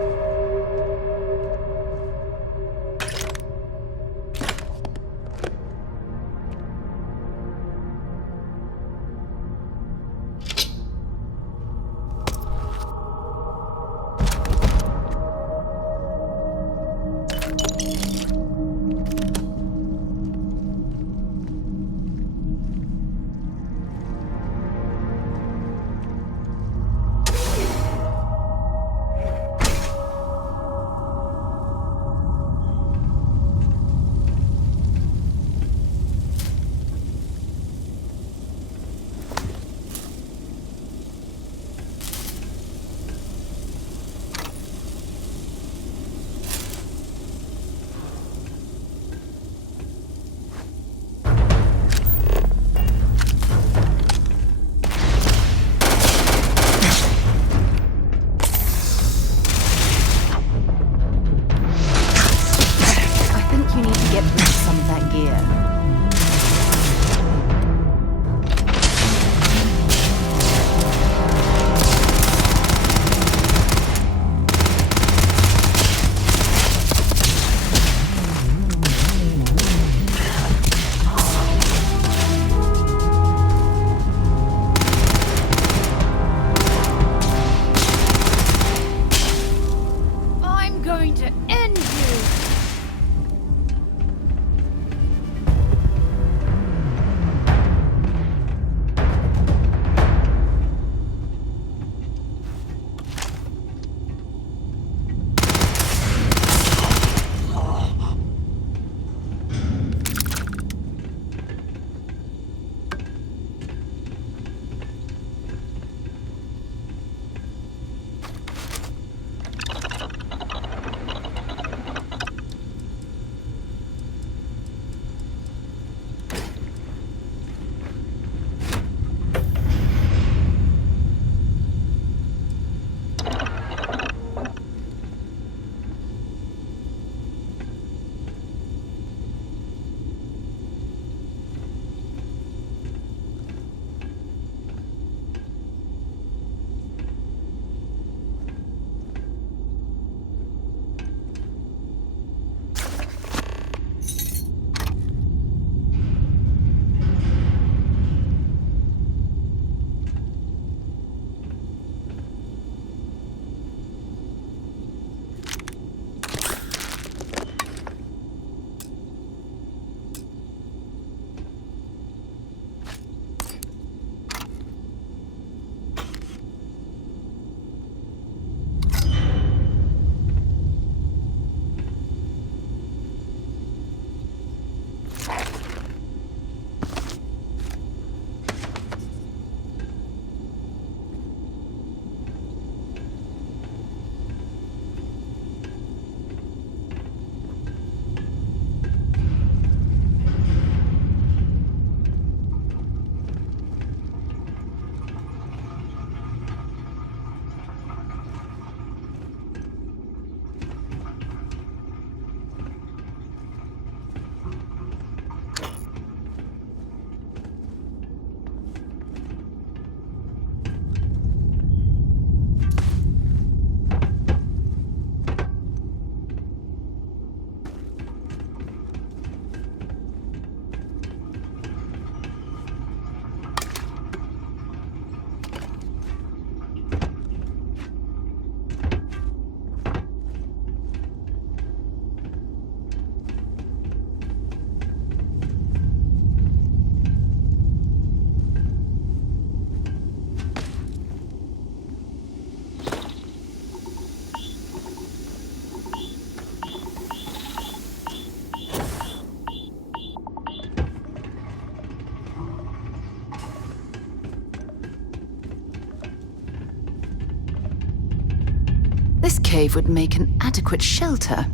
This cave would make an adequate shelter.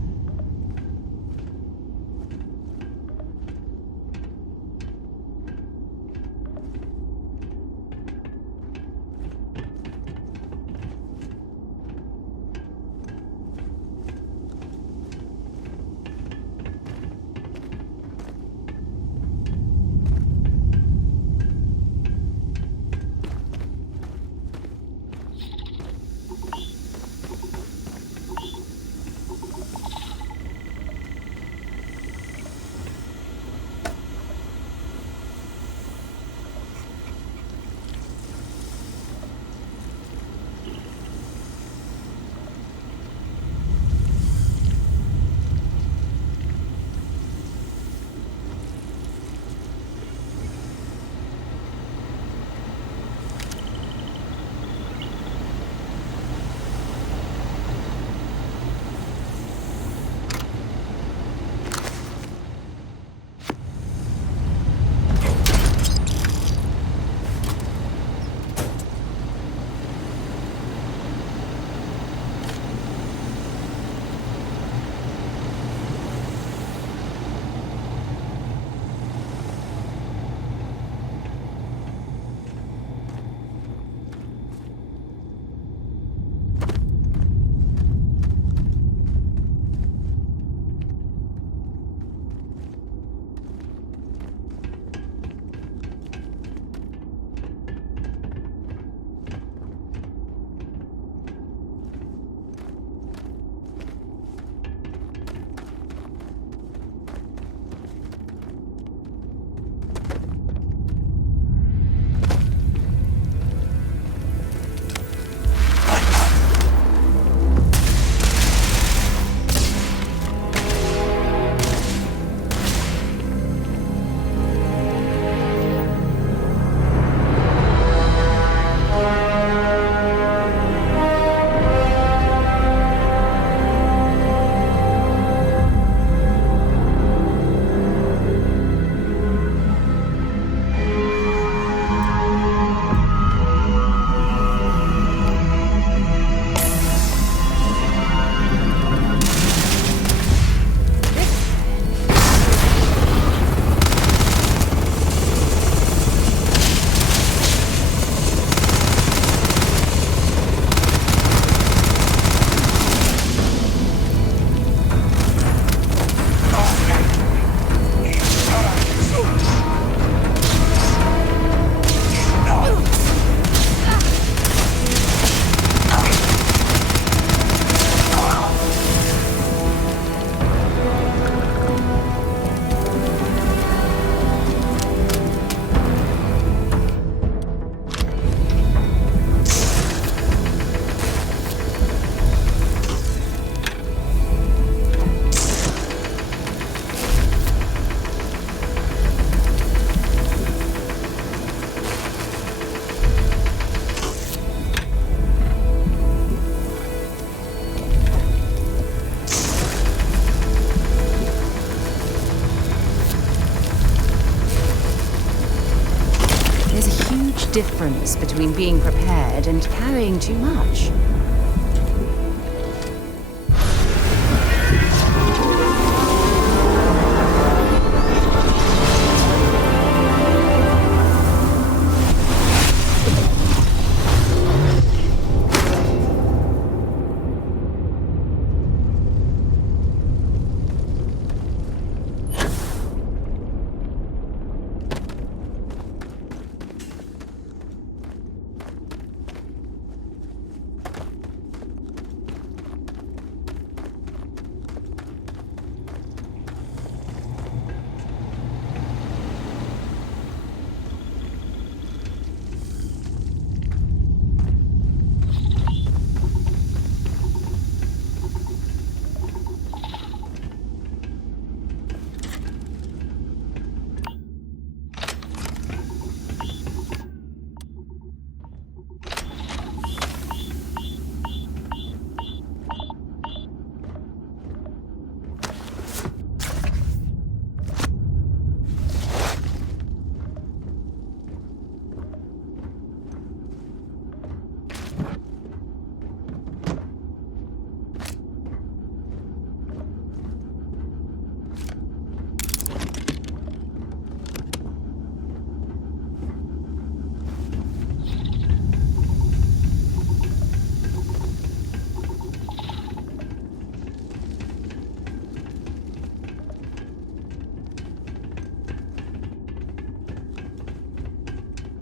difference between being prepared and carrying too much.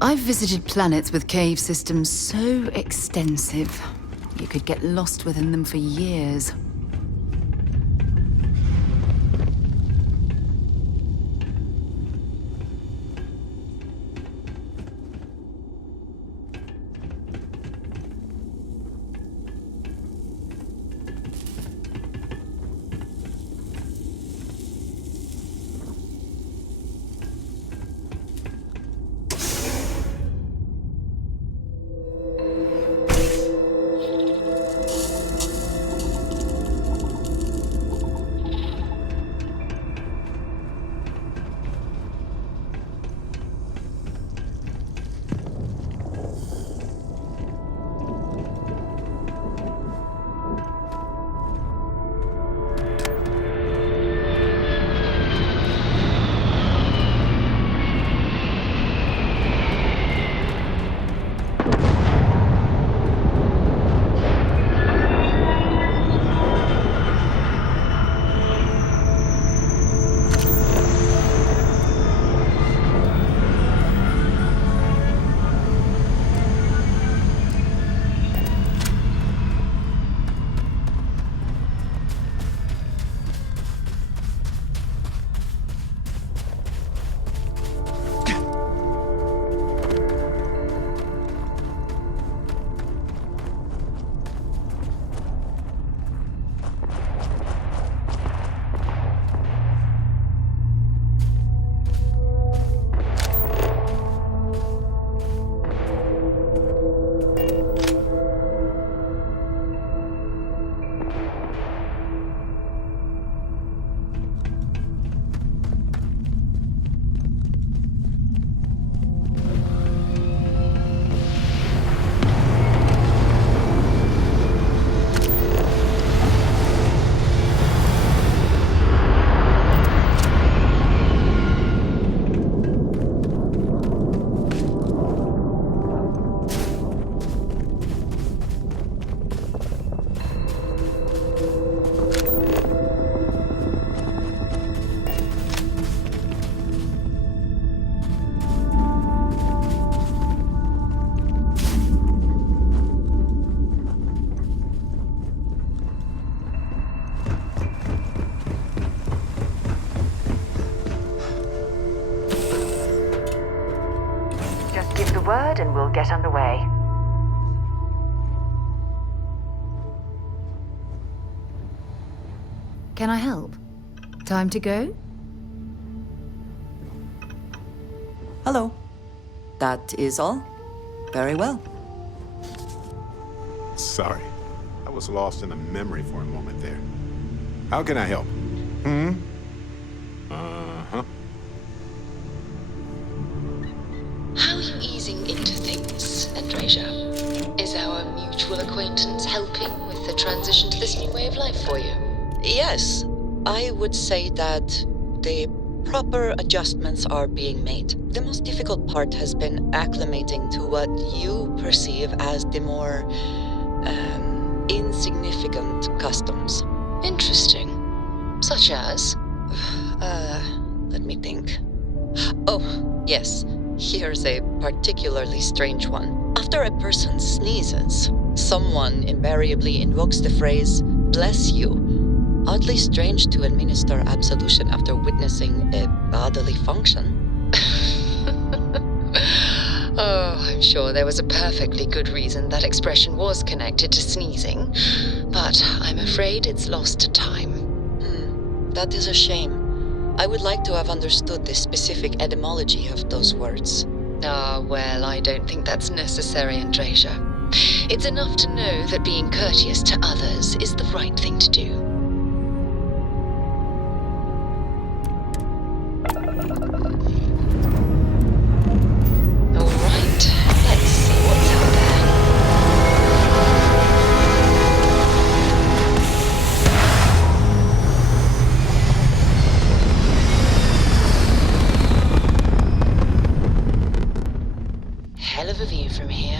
I've visited planets with cave systems so extensive, you could get lost within them for years. word and we'll get underway. Can I help? Time to go? Hello. That is all? Very well. Sorry. I was lost in a memory for a moment there. How can I help? How are you easing into things? mutual acquaintance helping with the transition to this new way of life for you? Yes, I would say that the proper adjustments are being made. The most difficult part has been acclimating to what you perceive as the more insignificant customs. Interesting. Such as? Let me think. Oh, yes. Here's a particularly strange one. After a person sneezes, someone invariably invokes the phrase, "bless you." Oddly strange to administer absolution after witnessing a bodily function. Oh, I'm sure there was a perfectly good reason that expression was connected to sneezing, but I'm afraid it's lost to time. That is a shame. I would like to have understood the specific etymology of those words. Ah, well, I don't think that's necessary, Andresia. It's enough to know that being courteous to others is the right thing to do. All right, let's see what's out there. Hell of a view from here.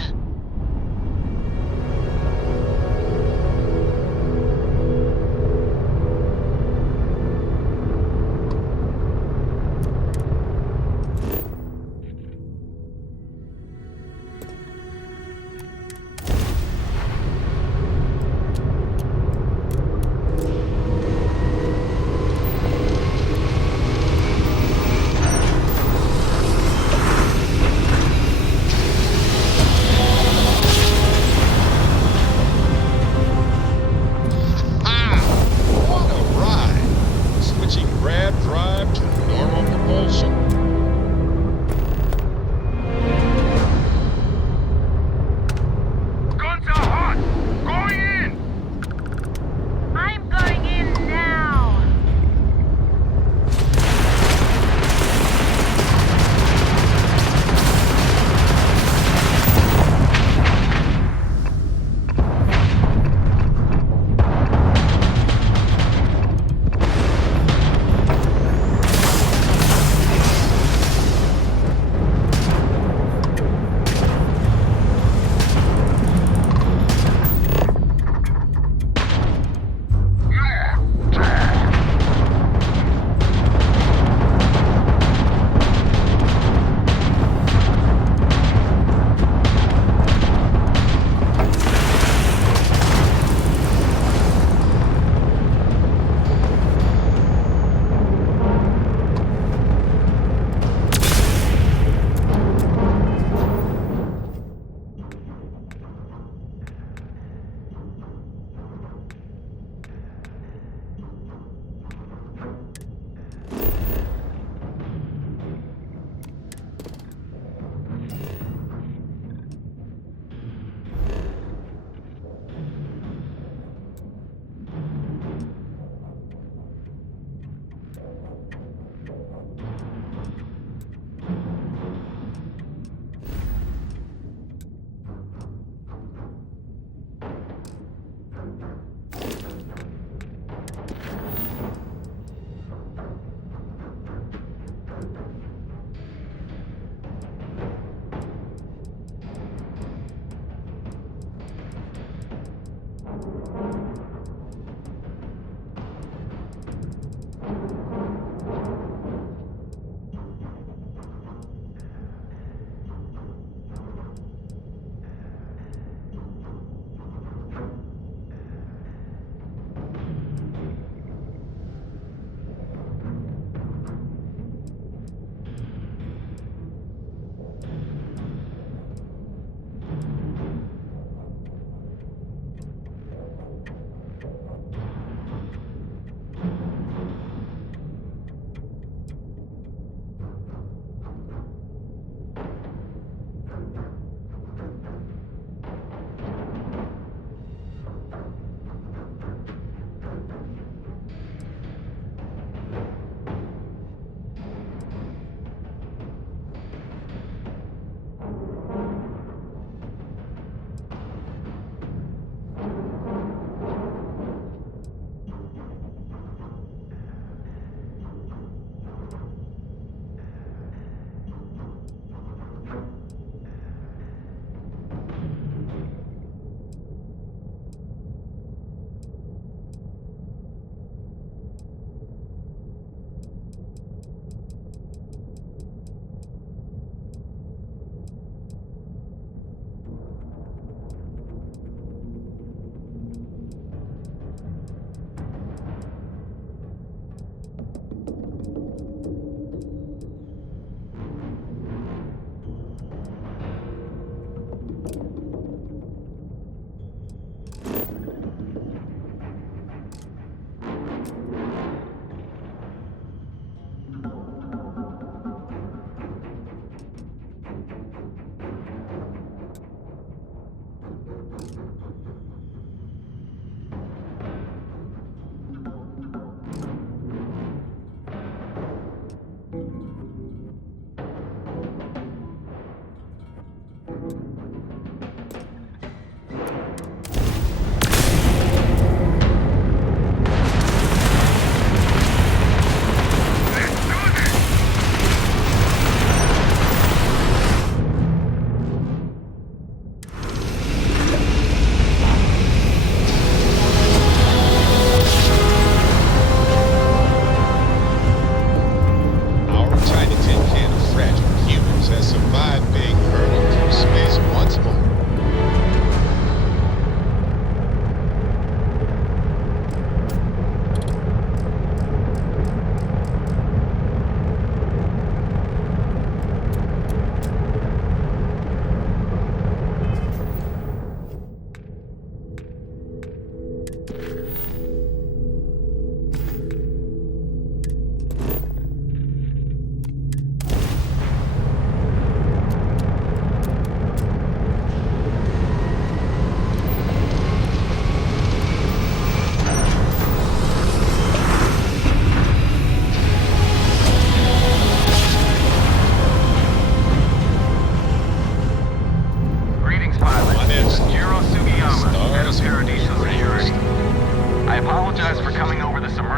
What a ride! Switching grab drive to normal propulsion. Guns are hot! Going in! I'm going in now.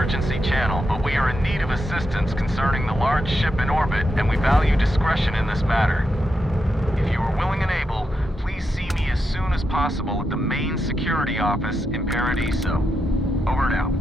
emergency channel, but we are in need of assistance concerning the large ship in orbit, and we value discretion in this matter. If you are willing and able, please see me as soon as possible at the main security office in Paradiso. Over and out.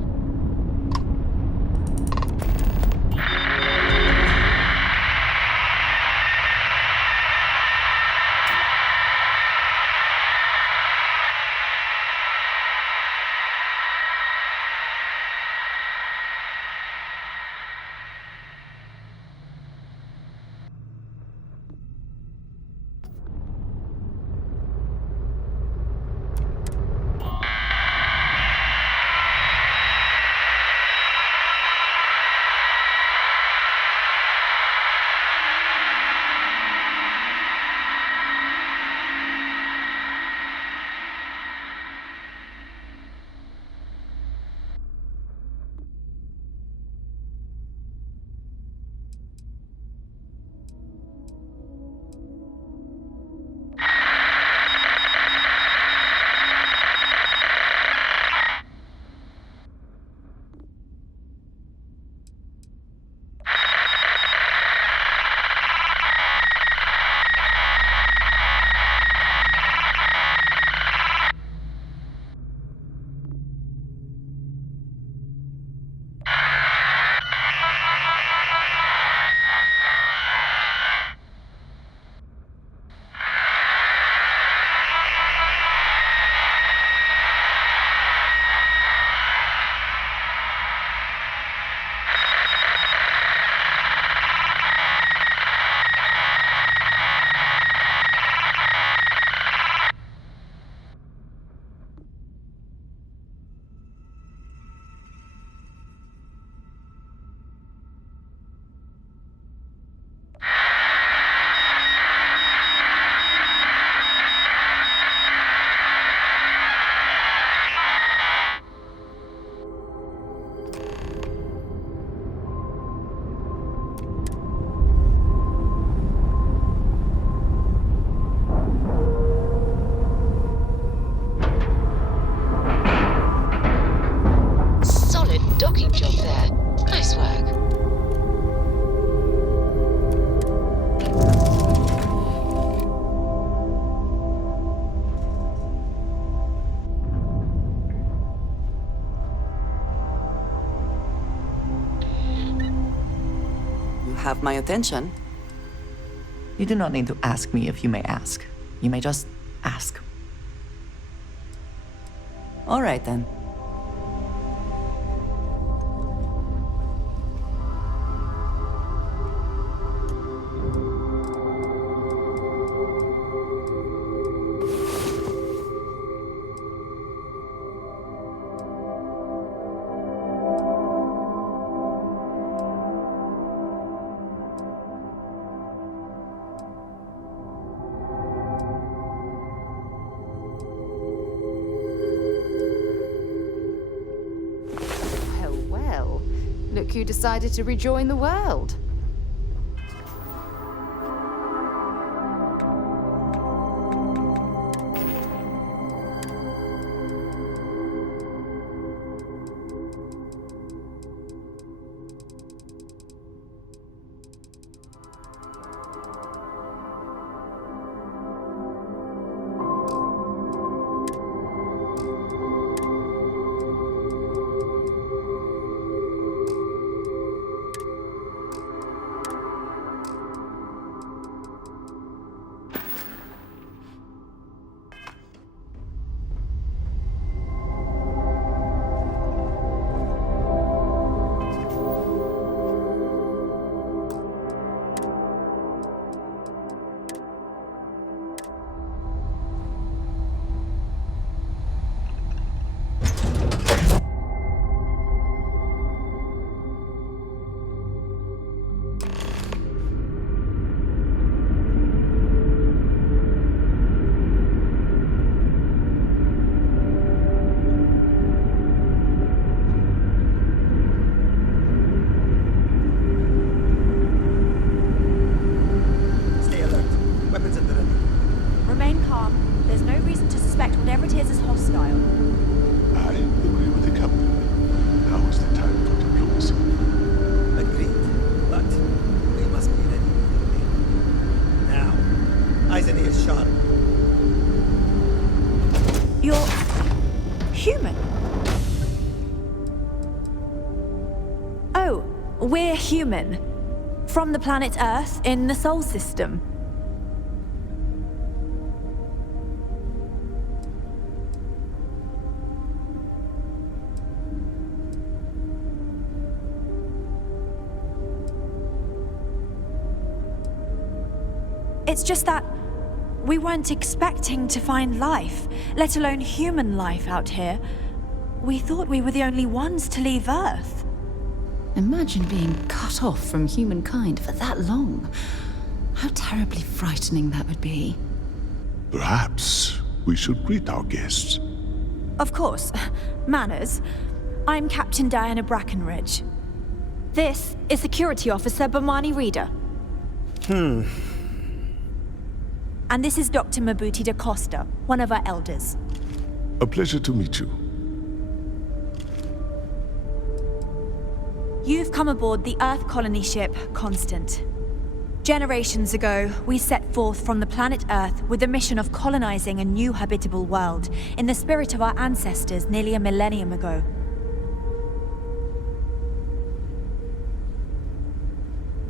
Docking job there. Nice work. You have my attention. You do not need to ask me if you may ask. You may just ask. All right, then. Look who decided to rejoin the world. You're human. Oh, we're human. From the planet Earth in the Sol system. It's just that we weren't expecting to find life, let alone human life out here. We thought we were the only ones to leave Earth. Imagine being cut off from humankind for that long. How terribly frightening that would be. Perhaps we should greet our guests. Of course. Manners. I'm Captain Diana Brackenridge. This is Security Officer Bomani Reader. And this is Dr. Mabuti da Costa, one of our elders. A pleasure to meet you. You've come aboard the Earth colony ship Constant. Generations ago, we set forth from the planet Earth with the mission of colonizing a new habitable world in the spirit of our ancestors nearly a millennium ago.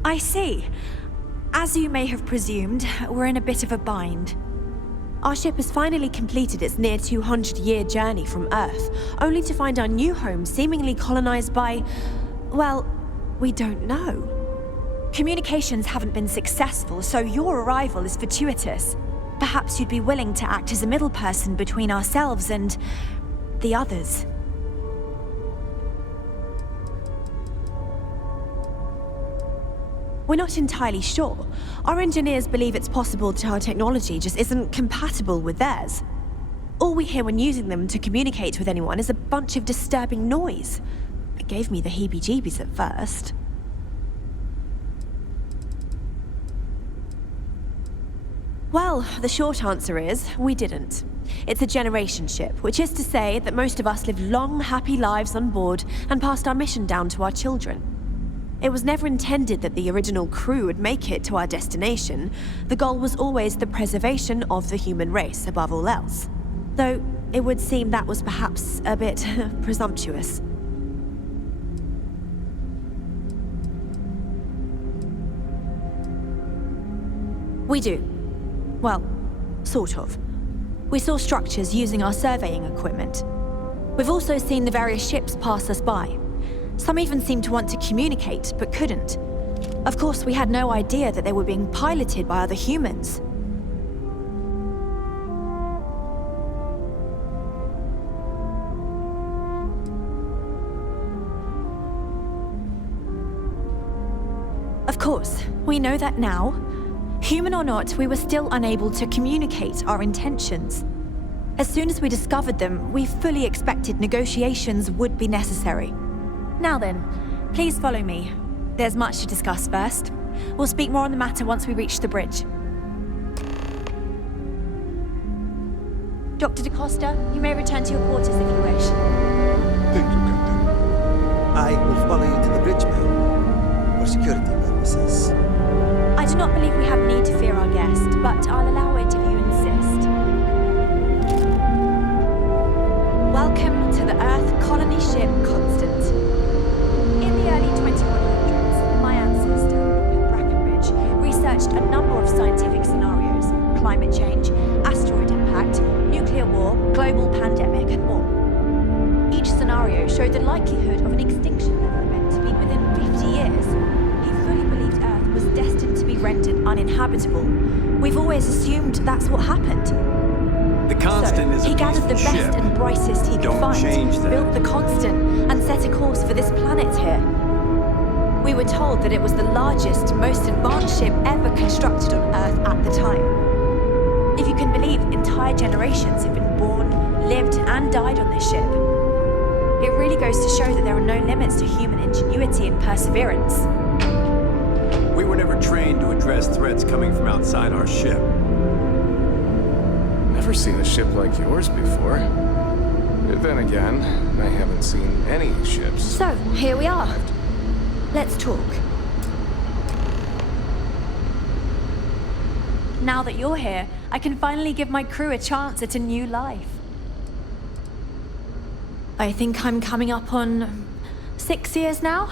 I see. As you may have presumed, we're in a bit of a bind. Our ship has finally completed its near 200-year journey from Earth, only to find our new home seemingly colonized by, well, we don't know. Communications haven't been successful, so your arrival is fortuitous. Perhaps you'd be willing to act as a middle person between ourselves and the others. We're not entirely sure. Our engineers believe it's possible that our technology just isn't compatible with theirs. All we hear when using them to communicate with anyone is a bunch of disturbing noise. It gave me the heebie-jeebies at first. Well, the short answer is, we didn't. It's a generation ship, which is to say that most of us lived long, happy lives on board and passed our mission down to our children. It was never intended that the original crew would make it to our destination. The goal was always the preservation of the human race above all else. Though it would seem that was perhaps a bit presumptuous. We do. Well, sort of. We saw structures using our surveying equipment. We've also seen the various ships pass us by. Some even seemed to want to communicate, but couldn't. Of course, we had no idea that they were being piloted by other humans. Of course, we know that now. Human or not, we were still unable to communicate our intentions. As soon as we discovered them, we fully expected negotiations would be necessary. Now then, please follow me. There's much to discuss first. We'll speak more on the matter once we reach the bridge. Dr. da Costa, you may return to your quarters if you wish. Thank you, Captain. I will follow you to the bridge, ma'am. For security purposes. I do not believe we have need to fear our guest, but I'll allow it if you insist. Welcome to the Earth colony ship Constant. In the early 2100s, my ancestor, Rupert Brackenridge, researched a number of scientific scenarios: climate change, asteroid impact, nuclear war, global pandemic, and more. Each scenario showed the likelihood of an extinction of an event to be within 50 years. He fully believed Earth was destined to be rendered uninhabitable. We've always assumed that's what happened. The Constant is a he gathered the peaceful best ship. and brightest he could Don't find, change that. built the Constant, and set a course for this planet here. We were told that it was the largest, most advanced ship ever constructed on Earth at the time. If you can believe, entire generations have been born, lived, and died on this ship. It really goes to show that there are no limits to human ingenuity and perseverance. We were never trained to address threats coming from outside our ship. Never seen a ship like yours before. Then again, I haven't seen any ships. So, here we are. Let's talk. Now that you're here, I can finally give my crew a chance at a new life. I think I'm coming up on 6 years now.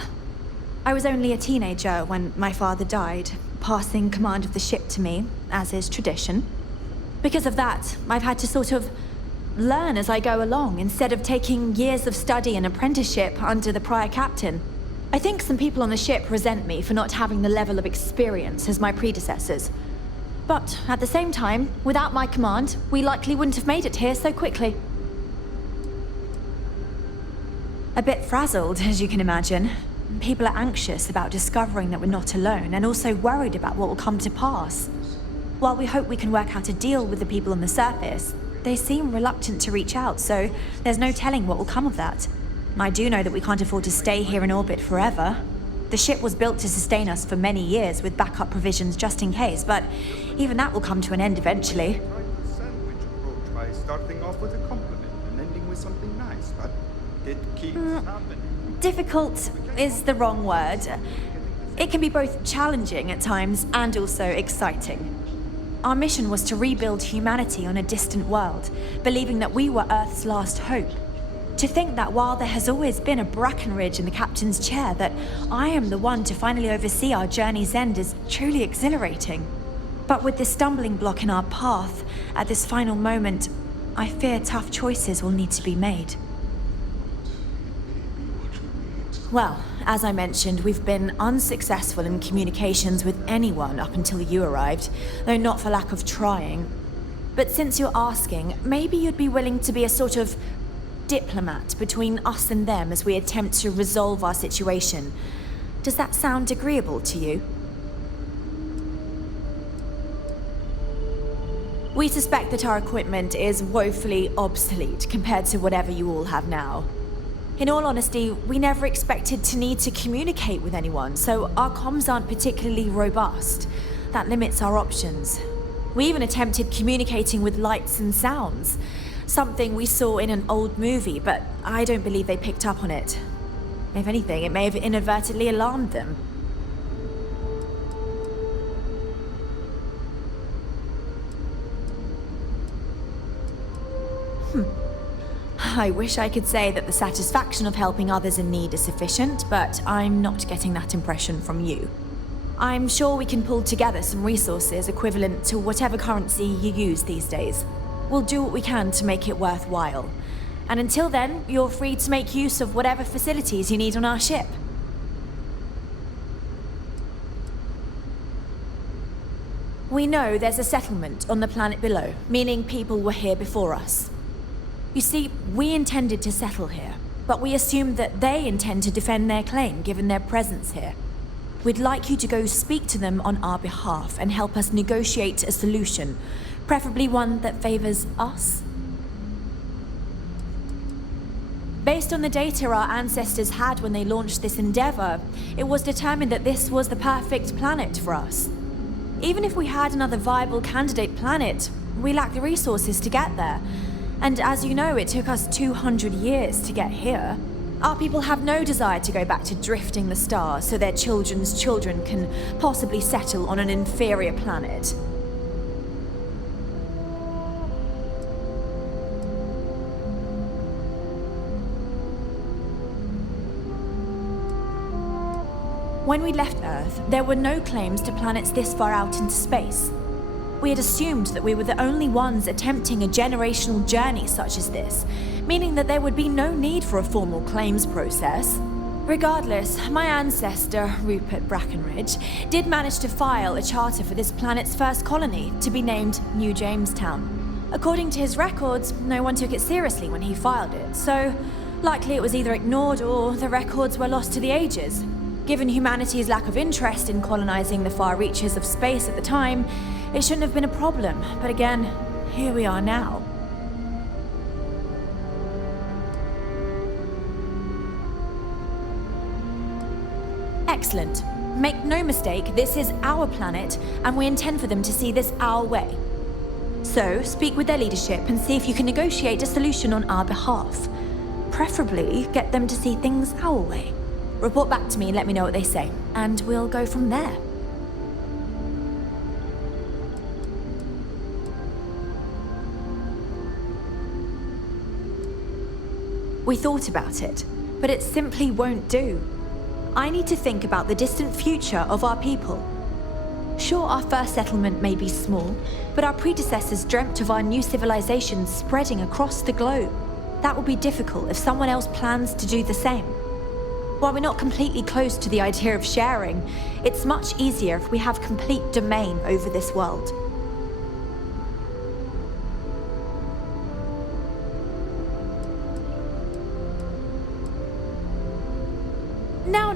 I was only a teenager when my father died, passing command of the ship to me, as is tradition. Because of that, I've had to sort of learn as I go along, instead of taking years of study and apprenticeship under the prior captain. I think some people on the ship resent me for not having the level of experience as my predecessors. But at the same time, without my command, we likely wouldn't have made it here so quickly. A bit frazzled, as you can imagine. People are anxious about discovering that we're not alone, and also worried about what will come to pass. While we hope we can work out a deal with the people on the surface, they seem reluctant to reach out, so there's no telling what will come of that. I do know that we can't afford to stay here in orbit forever. The ship was built to sustain us for many years with backup provisions just in case, but even that will come to an end eventually. By starting off with a compliment and ending with something nice, but it keeps happening. Difficult is the wrong word. It can be both challenging at times and also exciting. Our mission was to rebuild humanity on a distant world, believing that we were Earth's last hope. To think that while there has always been a Brackenridge in the captain's chair, that I am the one to finally oversee our journey's end is truly exhilarating. But with this stumbling block in our path, at this final moment, I fear tough choices will need to be made. Well, as I mentioned, we've been unsuccessful in communications with anyone up until you arrived, though not for lack of trying. But since you're asking, maybe you'd be willing to be a sort of diplomat between us and them as we attempt to resolve our situation. Does that sound agreeable to you? We suspect that our equipment is woefully obsolete compared to whatever you all have now. In all honesty, we never expected to need to communicate with anyone, so our comms aren't particularly robust. That limits our options. We even attempted communicating with lights and sounds, something we saw in an old movie, but I don't believe they picked up on it. If anything, it may have inadvertently alarmed them. I wish I could say that the satisfaction of helping others in need is sufficient, but I'm not getting that impression from you. I'm sure we can pull together some resources equivalent to whatever currency you use these days. We'll do what we can to make it worthwhile. And until then, you're free to make use of whatever facilities you need on our ship. We know there's a settlement on the planet below, meaning people were here before us. You see, we intended to settle here, but we assumed that they intend to defend their claim given their presence here. We'd like you to go speak to them on our behalf and help us negotiate a solution, preferably one that favors us. Based on the data our ancestors had when they launched this endeavor, it was determined that this was the perfect planet for us. Even if we had another viable candidate planet, we lack the resources to get there. And as you know, it took us 200 years to get here. Our people have no desire to go back to drifting the stars so their children's children can possibly settle on an inferior planet. When we left Earth, there were no claims to planets this far out into space. We had assumed that we were the only ones attempting a generational journey such as this, meaning that there would be no need for a formal claims process. Regardless, my ancestor, Rupert Brackenridge, did manage to file a charter for this planet's first colony, to be named New Jamestown. According to his records, no one took it seriously when he filed it, so likely it was either ignored or the records were lost to the ages. Given humanity's lack of interest in colonizing the far reaches of space at the time, it shouldn't have been a problem, but again, here we are now. Excellent. Make no mistake, this is our planet, and we intend for them to see this our way. So, speak with their leadership and see if you can negotiate a solution on our behalf. Preferably, get them to see things our way. Report back to me and let me know what they say, and we'll go from there. We thought about it, but it simply won't do. I need to think about the distant future of our people. Sure, our first settlement may be small, but our predecessors dreamt of our new civilization spreading across the globe. That will be difficult if someone else plans to do the same. While we're not completely close to the idea of sharing, it's much easier if we have complete domain over this world.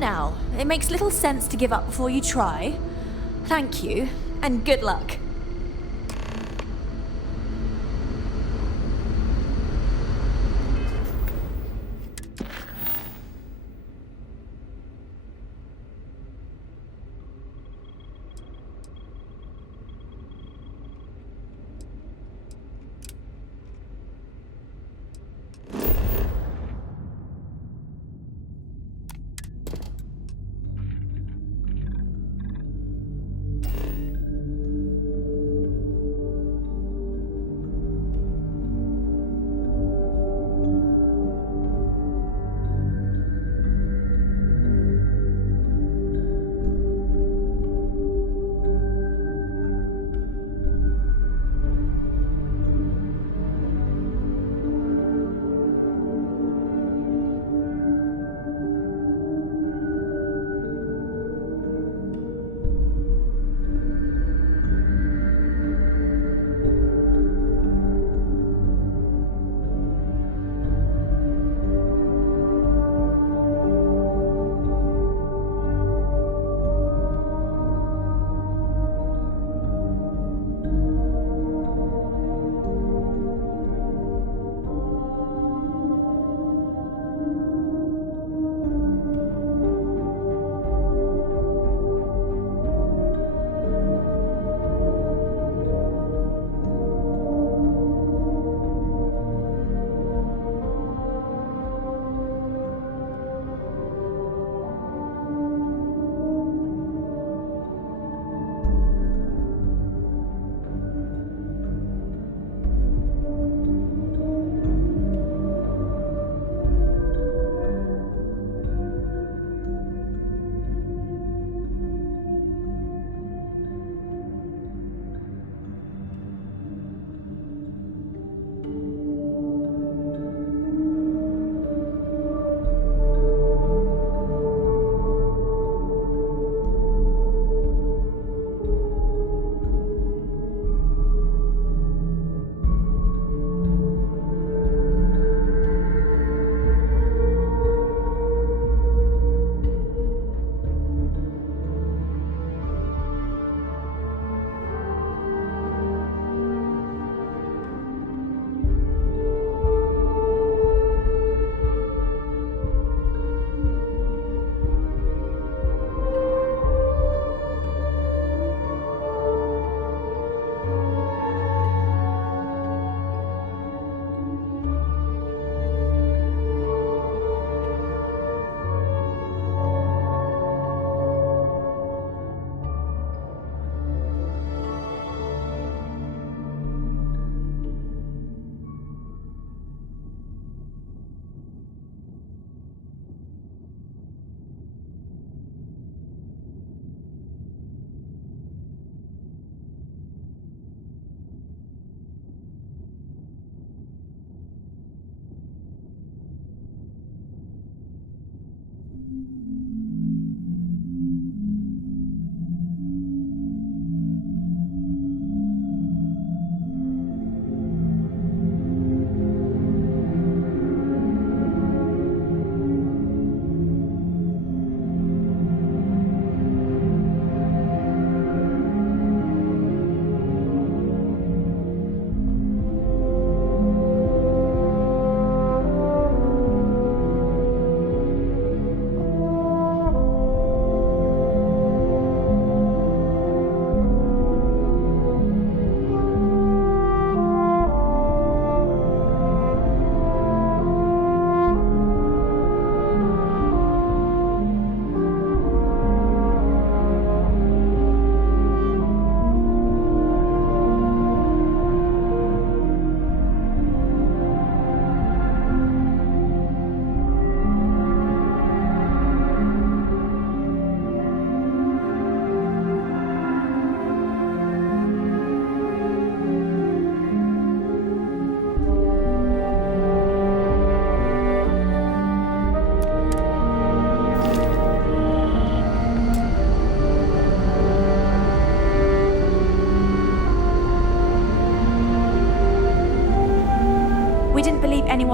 Now, it makes little sense to give up before you try. Thank you, and good luck.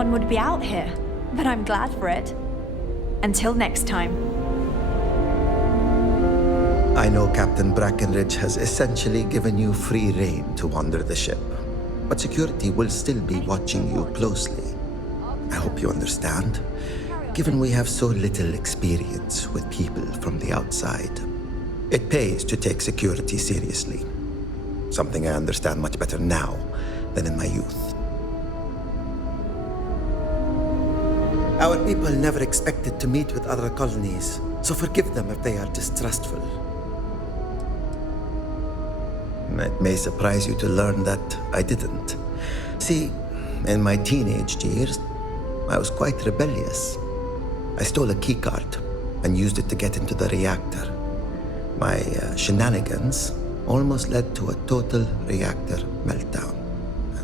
one would be out here, but I'm glad for it. Until next time. I know Captain Brackenridge has essentially given you free rein to wander the ship, but security will still be watching you closely. I hope you understand, given we have so little experience with people from the outside. It pays to take security seriously, something I understand much better now than in my youth. Our people never expected to meet with other colonies, so forgive them if they are distrustful. It may surprise you to learn that I didn't. See, in my teenage years, I was quite rebellious. I stole a keycard and used it to get into the reactor. My shenanigans almost led to a total reactor meltdown.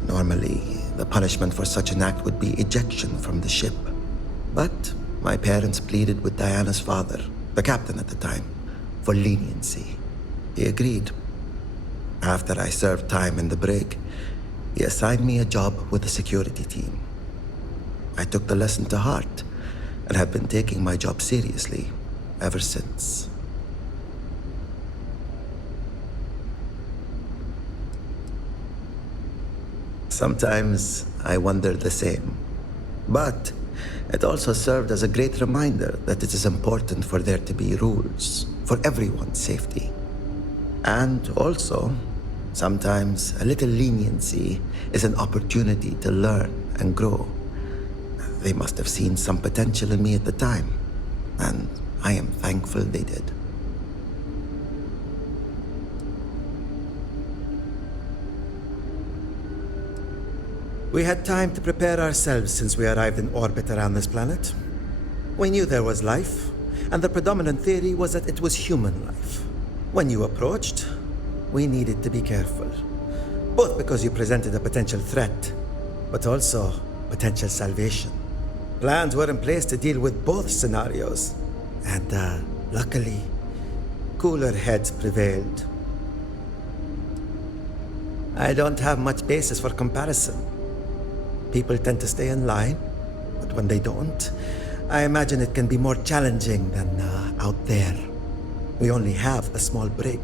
Normally, the punishment for such an act would be ejection from the ship. But my parents pleaded with Diana's father, the captain at the time, for leniency. He agreed. After I served time in the brig, he assigned me a job with the security team. I took the lesson to heart and have been taking my job seriously ever since. Sometimes I wonder the same, but it also served as a great reminder that it is important for there to be rules for everyone's safety. And also, sometimes a little leniency is an opportunity to learn and grow. They must have seen some potential in me at the time, and I am thankful they did. We had time to prepare ourselves since we arrived in orbit around this planet. We knew there was life, and the predominant theory was that it was human life. When you approached, we needed to be careful. Both because you presented a potential threat, but also potential salvation. Plans were in place to deal with both scenarios, and luckily, cooler heads prevailed. I don't have much basis for comparison. People tend to stay in line, but when they don't, I imagine it can be more challenging than out there. We only have a small brig,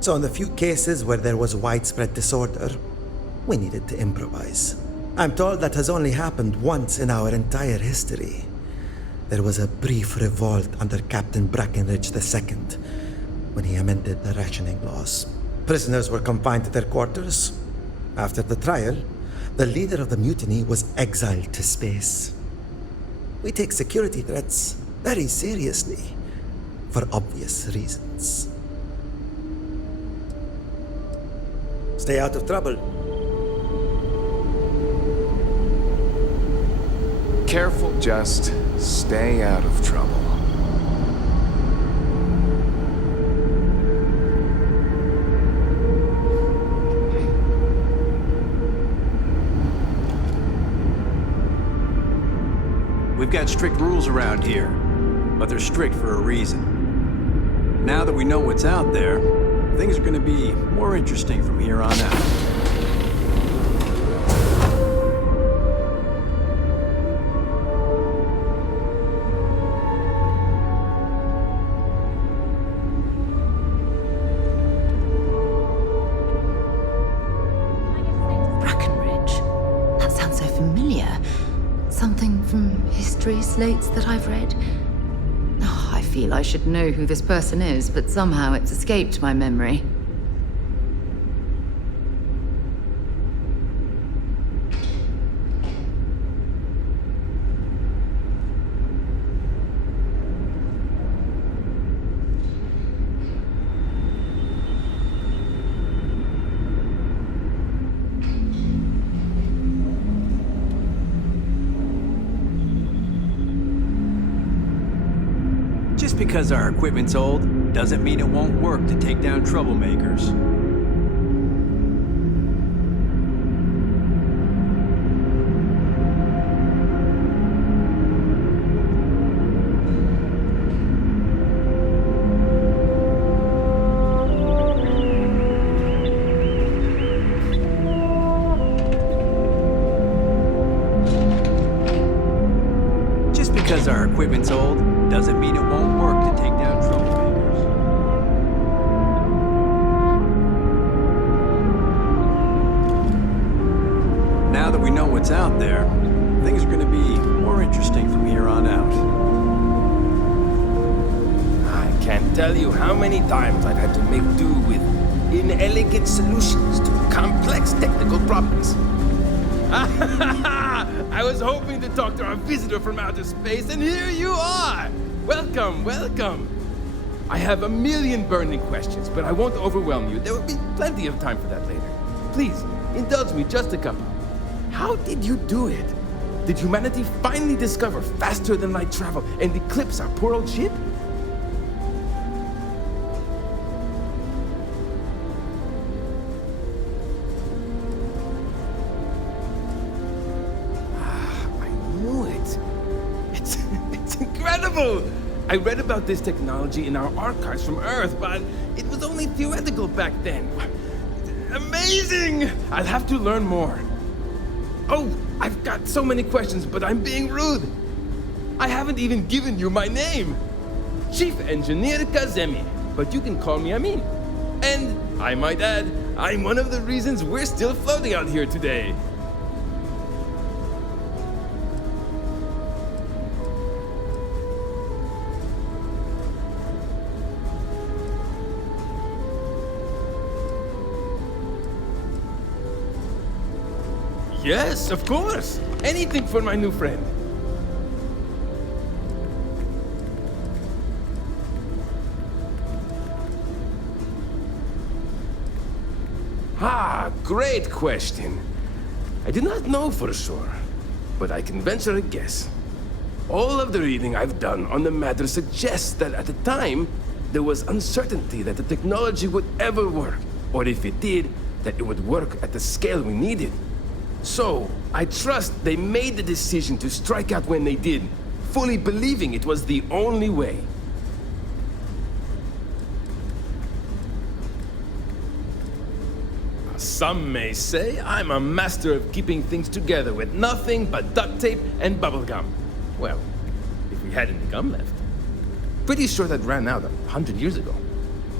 so in the few cases where there was widespread disorder, we needed to improvise. I'm told that has only happened once in our entire history. There was a brief revolt under Captain Brackenridge II when he amended the rationing laws. Prisoners were confined to their quarters. After the trial, the leader of the mutiny was exiled to space. We take security threats very seriously, for obvious reasons. Stay out of trouble. Careful, just stay out of trouble. We've got strict rules around here, but they're strict for a reason. Now that we know what's out there, things are going to be more interesting from here on out. Brackenridge? That sounds so familiar. Something from history slates that I've read. Oh, I feel I should know who this person is, but somehow it's escaped my memory. Just because our equipment's old doesn't mean it won't work to take down troublemakers. because our equipment's old, doesn't mean it won't work to take down troublemakers. Now that we know what's out there, things are gonna be more interesting from here on out. I can't tell you how many times I've had to make do with inelegant solutions to complex technical problems. I was hoping to talk to our visitor from outer space, and here you are! Welcome, welcome! I have a million burning questions, but I won't overwhelm you. There will be plenty of time for that later. Please, indulge me just a couple. How did you do it? Did humanity finally discover faster than light travel and eclipse our poor old ship? I read about this technology in our archives from Earth, but it was only theoretical back then. Amazing! I'll have to learn more. Oh, I've got so many questions, but I'm being rude. I haven't even given you my name. Chief Engineer Kazemi, but you can call me Amin. And I might add, I'm one of the reasons we're still floating out here today. Yes, of course. Anything for my new friend. Ah, great question. I do not know for sure, but I can venture a guess. All of the reading I've done on the matter suggests that at the time, there was uncertainty that the technology would ever work, or if it did, that it would work at the scale we needed. So, I trust they made the decision to strike out when they did, fully believing it was the only way. Some may say I'm a master of keeping things together with nothing but duct tape and bubblegum. Well, if we had any gum left. Pretty sure that ran out 100 years ago.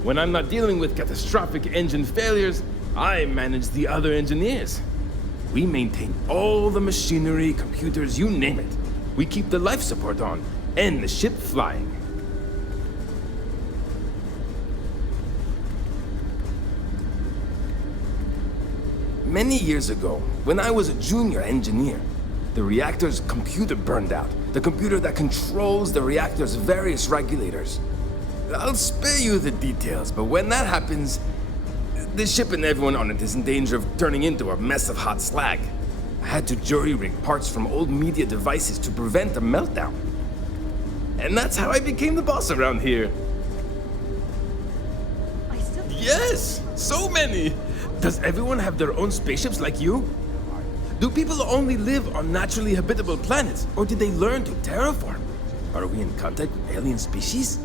When I'm not dealing with catastrophic engine failures, I manage the other engineers. We maintain all the machinery, computers, you name it. We keep the life support on, and the ship flying. Many years ago, when I was a junior engineer, the reactor's computer burned out. The computer that controls the reactor's various regulators. I'll spare you the details, but when that happens, the ship and everyone on it is in danger of turning into a mess of hot slag. I had to jury-rig parts from old media devices to prevent a meltdown. And that's how I became the boss around here. Yes! So many! Does everyone have their own spaceships like you? Do people only live on naturally habitable planets, or did they learn to terraform? Are we in contact with alien species?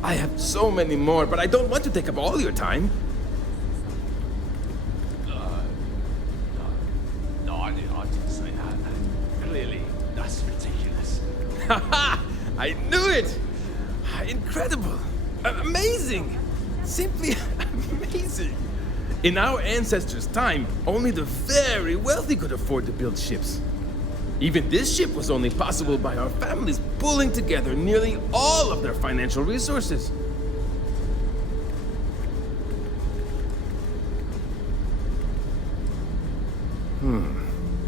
I have so many more, but I don't want to take up all your time. I knew it! Incredible! Amazing! Simply amazing! In our ancestors' time, only the very wealthy could afford to build ships. Even this ship was only possible by our families pulling together nearly all of their financial resources.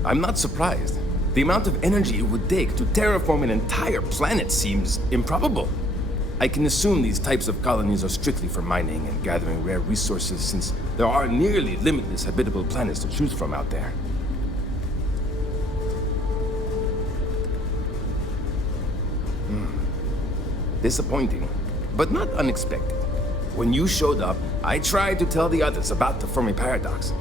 I'm not surprised. The amount of energy it would take to terraform an entire planet seems improbable. I can assume these types of colonies are strictly for mining and gathering rare resources, since there are nearly limitless habitable planets to choose from out there. Disappointing, but not unexpected. When you showed up, I tried to tell the others about the Fermi paradox.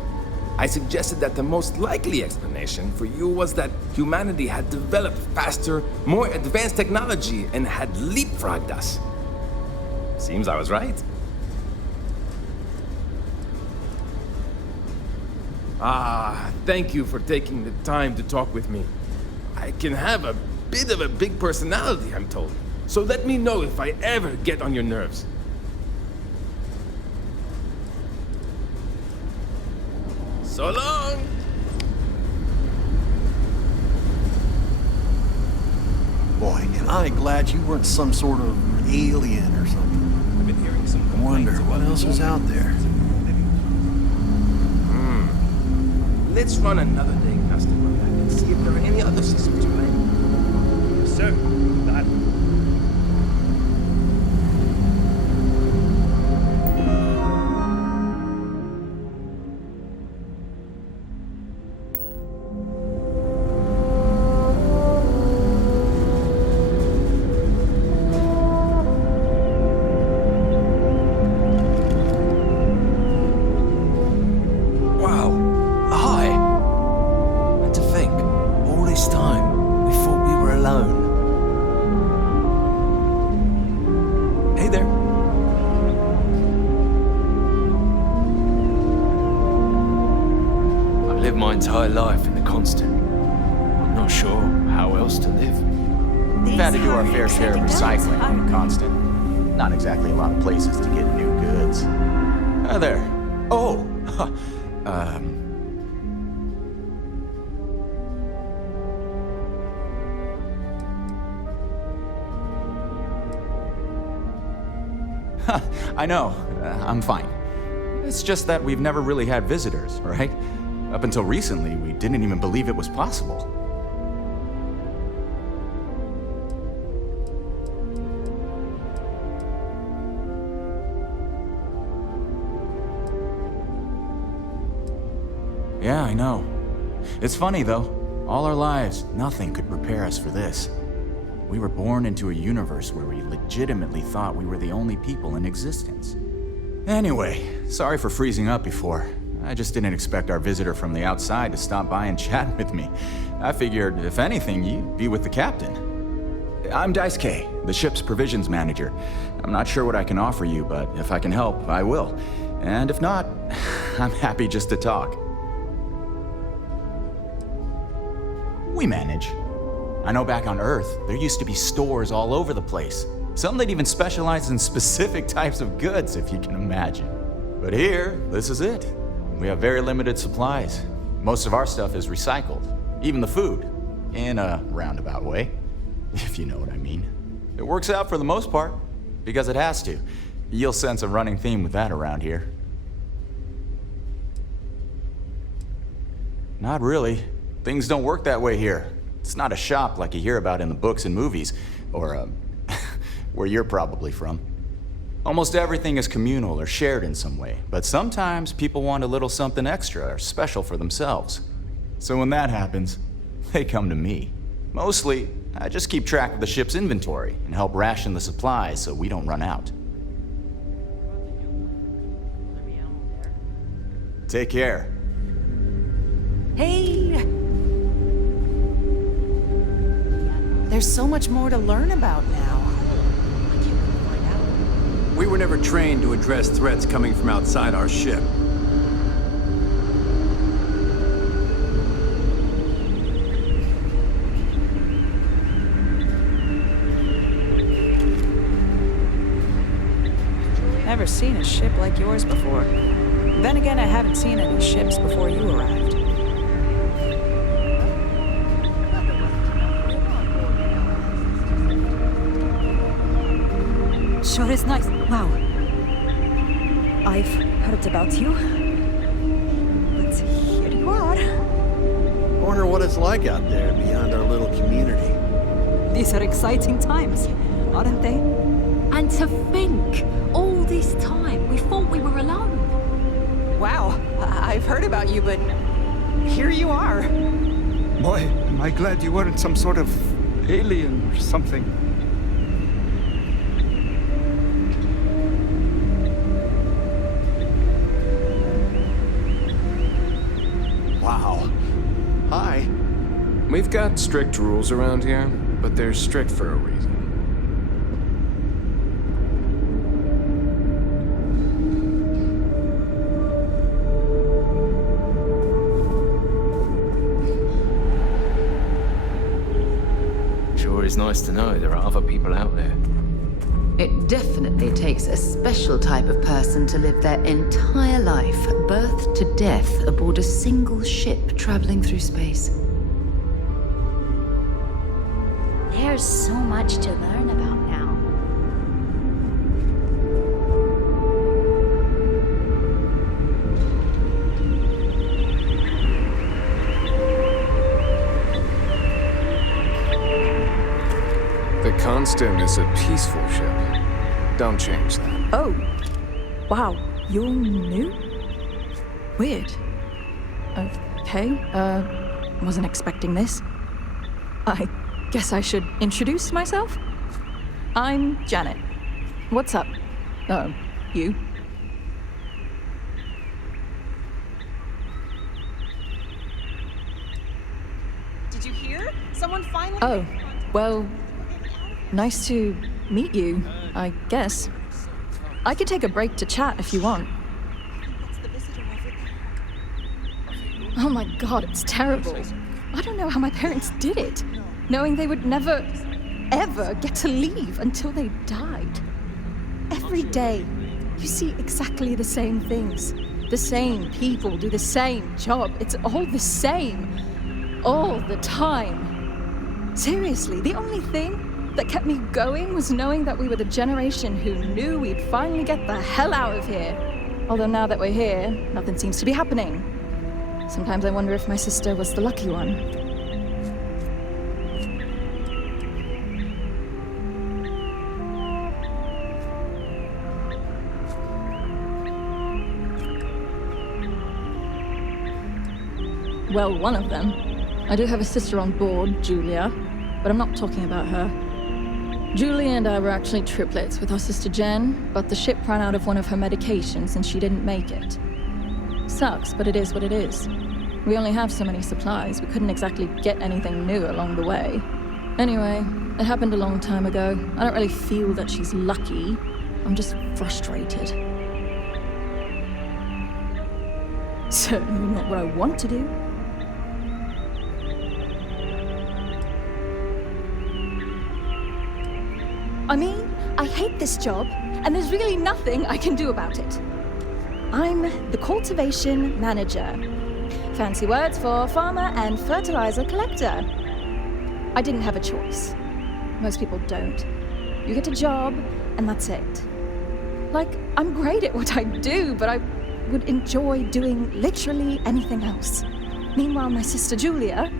I suggested that the most likely explanation for you was that humanity had developed faster, more advanced technology and had leapfrogged us. Seems I was right. Thank you for taking the time to talk with me. I can have a bit of a big personality, I'm told. So let me know if I ever get on your nerves. So long! Boy, am I glad you weren't some sort of alien or something. I've been hearing some I wonder what else is out there. Let's run another diagnostic on that and see if there are any other systems remaining. Yes, sir. That. My entire life in the constant. I'm not sure how else to live. We've had to do our fair share of recycling on the constant. Not exactly a lot of places to get new goods. Hi there. Oh! I know. I'm fine. It's just that we've never really had visitors, right? Up until recently, we didn't even believe it was possible. Yeah, I know. It's funny, though. All our lives, nothing could prepare us for this. We were born into a universe where we legitimately thought we were the only people in existence. Anyway, sorry for freezing up before. I just didn't expect our visitor from the outside to stop by and chat with me. I figured, if anything, you'd be with the captain. I'm Daisuke, the ship's provisions manager. I'm not sure what I can offer you, but if I can help, I will. And if not, I'm happy just to talk. We manage. I know back on Earth, there used to be stores all over the place. Some that even specialize in specific types of goods, if you can imagine. But here, this is it. We have very limited supplies. Most of our stuff is recycled, even the food, in a roundabout way, if you know what I mean. It works out for the most part, because it has to. You'll sense a running theme with that around here. Not really. Things don't work that way here. It's not a shop like you hear about in the books and movies, or where you're probably from. Almost everything is communal or shared in some way, but sometimes people want a little something extra or special for themselves. So when that happens, they come to me. Mostly, I just keep track of the ship's inventory and help ration the supplies so we don't run out. Take care. Hey! There's so much more to learn about now. We were never trained to address threats coming from outside our ship. Never seen a ship like yours before. Then again, I haven't seen any ships before you arrived. Sure is nice. Wow. I've heard about you. But here you are. I wonder what it's like out there beyond our little community. These are exciting times, aren't they? And to think, all this time, we thought we were alone. Wow, I've heard about you, but here you are. Boy, am I glad you weren't some sort of alien or something. Wow. Hi. We've got strict rules around here, but they're strict for a reason. Sure is nice to know there are other people out there. It definitely takes a special type of person to live their entire life, birth to death, aboard a single ship traveling through space. There's so much to learn about now. The Constant is a peaceful ship. Don't change that. Oh. Wow, you're new? Weird. Okay, wasn't expecting this. I guess I should introduce myself? I'm Janet. What's up? You? Did you hear? Someone finally... Oh, well, nice to meet you, I guess. I could take a break to chat if you want. Oh my god, it's terrible. I don't know how my parents did it, knowing they would never, ever get to leave until they died. Every day, you see exactly the same things. The same people do the same job. It's all the same. All the time. Seriously, the only thing that kept me going was knowing that we were the generation who knew we'd finally get the hell out of here. Although now that we're here, nothing seems to be happening. Sometimes I wonder if my sister was the lucky one. Well, one of them. I do have a sister on board, Julia, but I'm not talking about her. Julia and I were actually triplets with our sister Jen, but the ship ran out of one of her medications and she didn't make it. Sucks, but it is what it is. We only have so many supplies. We couldn't exactly get anything new along the way. Anyway, it happened a long time ago. I don't really feel that she's lucky. I'm just frustrated. Certainly not what I want to do. I mean, I hate this job, and there's really nothing I can do about it. I'm the cultivation manager. Fancy words for farmer and fertilizer collector. I didn't have a choice. Most people don't. You get a job, and that's it. Like, I'm great at what I do, but I would enjoy doing literally anything else. Meanwhile, my sister Julia,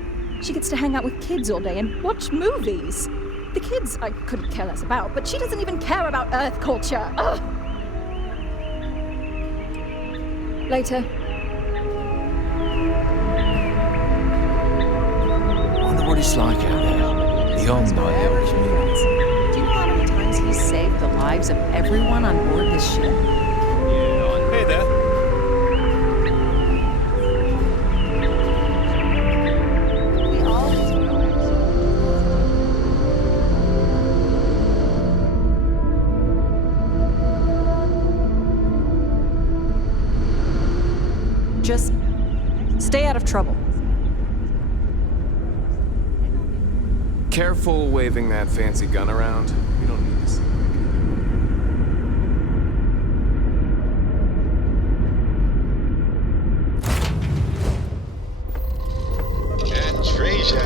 she gets to hang out with kids all day and watch movies. The kids I couldn't care less about, but she doesn't even care about Earth culture. Ugh. Later. Wonder what it's like out there, beyond my elders' means. Do you know how many times he's saved the lives of everyone on board this ship? Yeah, hey there. We always know it. Just stay out of trouble. Careful waving that fancy gun around. We don't need to see Andreja!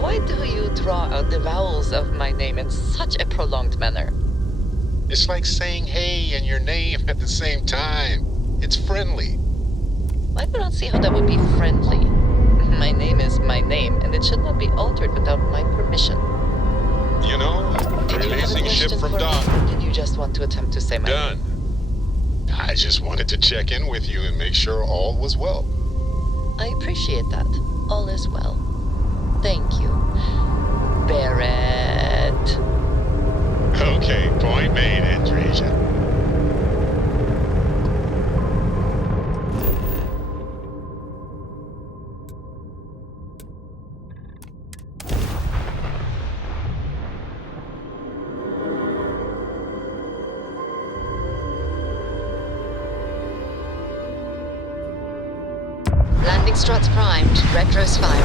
Why do you draw out the vowels of my name in such a prolonged manner? It's like saying hey and your name at the same time. It's friendly. I do not see how that would be friendly. My name is my name, and it should not be altered without my permission. You know, releasing ship from dock. Did you just want to attempt to say my Done. name? I just wanted to check in with you and make sure all was well. I appreciate that. All is well. Thank you, Barrett. Okay, point made, Andreja. Landing struts primed. Retros firing.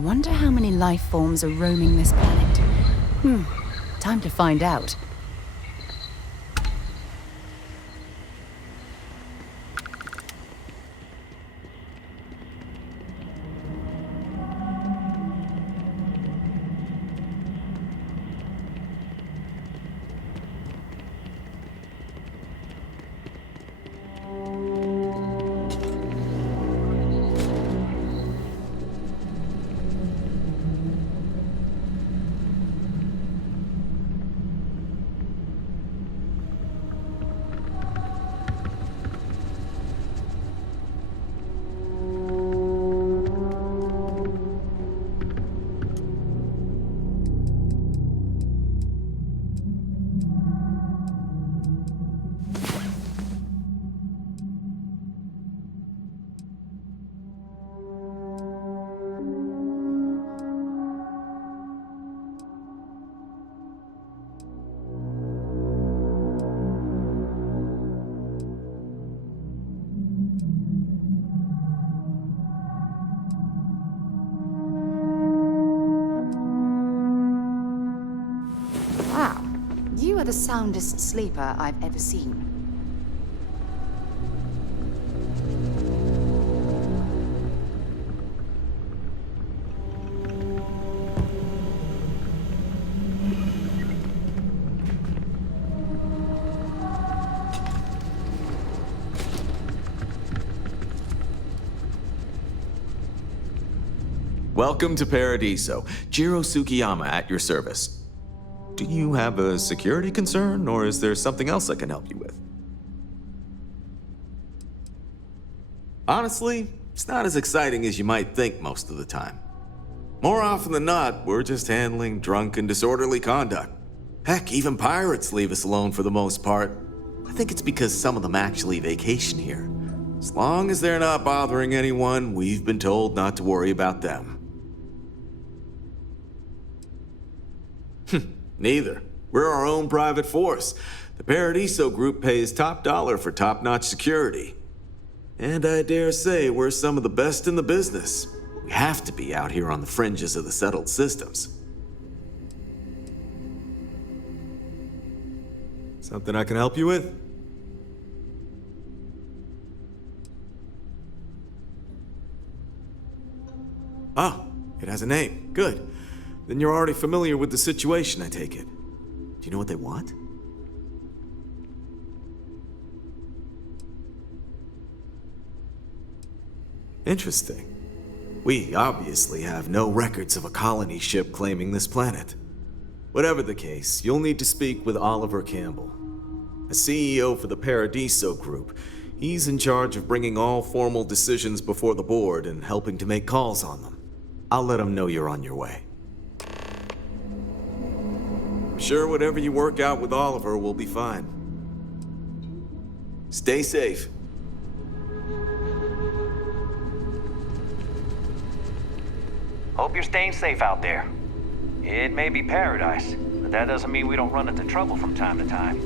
wonder how many life forms are roaming this planet. Time to find out. Wow, you are the soundest sleeper I've ever seen. Welcome to Paradiso. Jiro Tsukiyama at your service. Do you have a security concern, or is there something else I can help you with? Honestly, it's not as exciting as you might think most of the time. More often than not, we're just handling drunk and disorderly conduct. Heck, even pirates leave us alone for the most part. I think it's because some of them actually vacation here. As long as they're not bothering anyone, we've been told not to worry about them. Neither. We're our own private force. The Paradiso Group pays top dollar for top-notch security. And I dare say we're some of the best in the business. We have to be out here on the fringes of the settled systems. Something I can help you with? Oh, it has a name. Good. Then you're already familiar with the situation, I take it. Do you know what they want? Interesting. We obviously have no records of a colony ship claiming this planet. Whatever the case, you'll need to speak with Oliver Campbell, a CEO for the Paradiso Group. He's in charge of bringing all formal decisions before the board and helping to make calls on them. I'll let him know you're on your way. I'm sure whatever you work out with Oliver will be fine. Stay safe. Hope you're staying safe out there. It may be paradise, but that doesn't mean we don't run into trouble from time to time.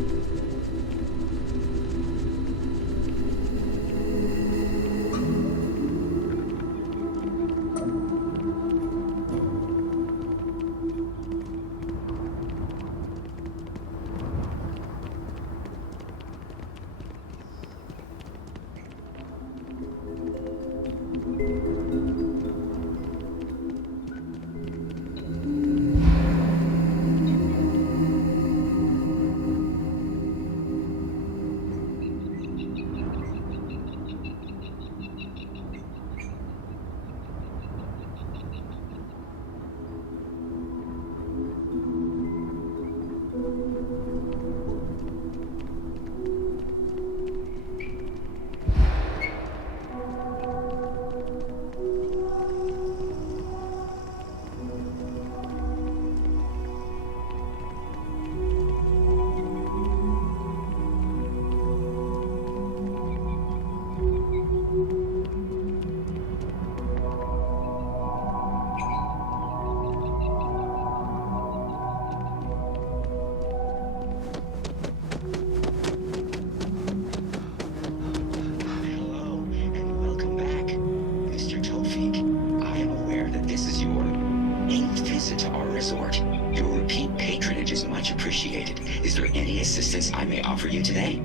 esteemed visit to our resort. Your repeat patronage is much appreciated. Is there any assistance I may offer you today?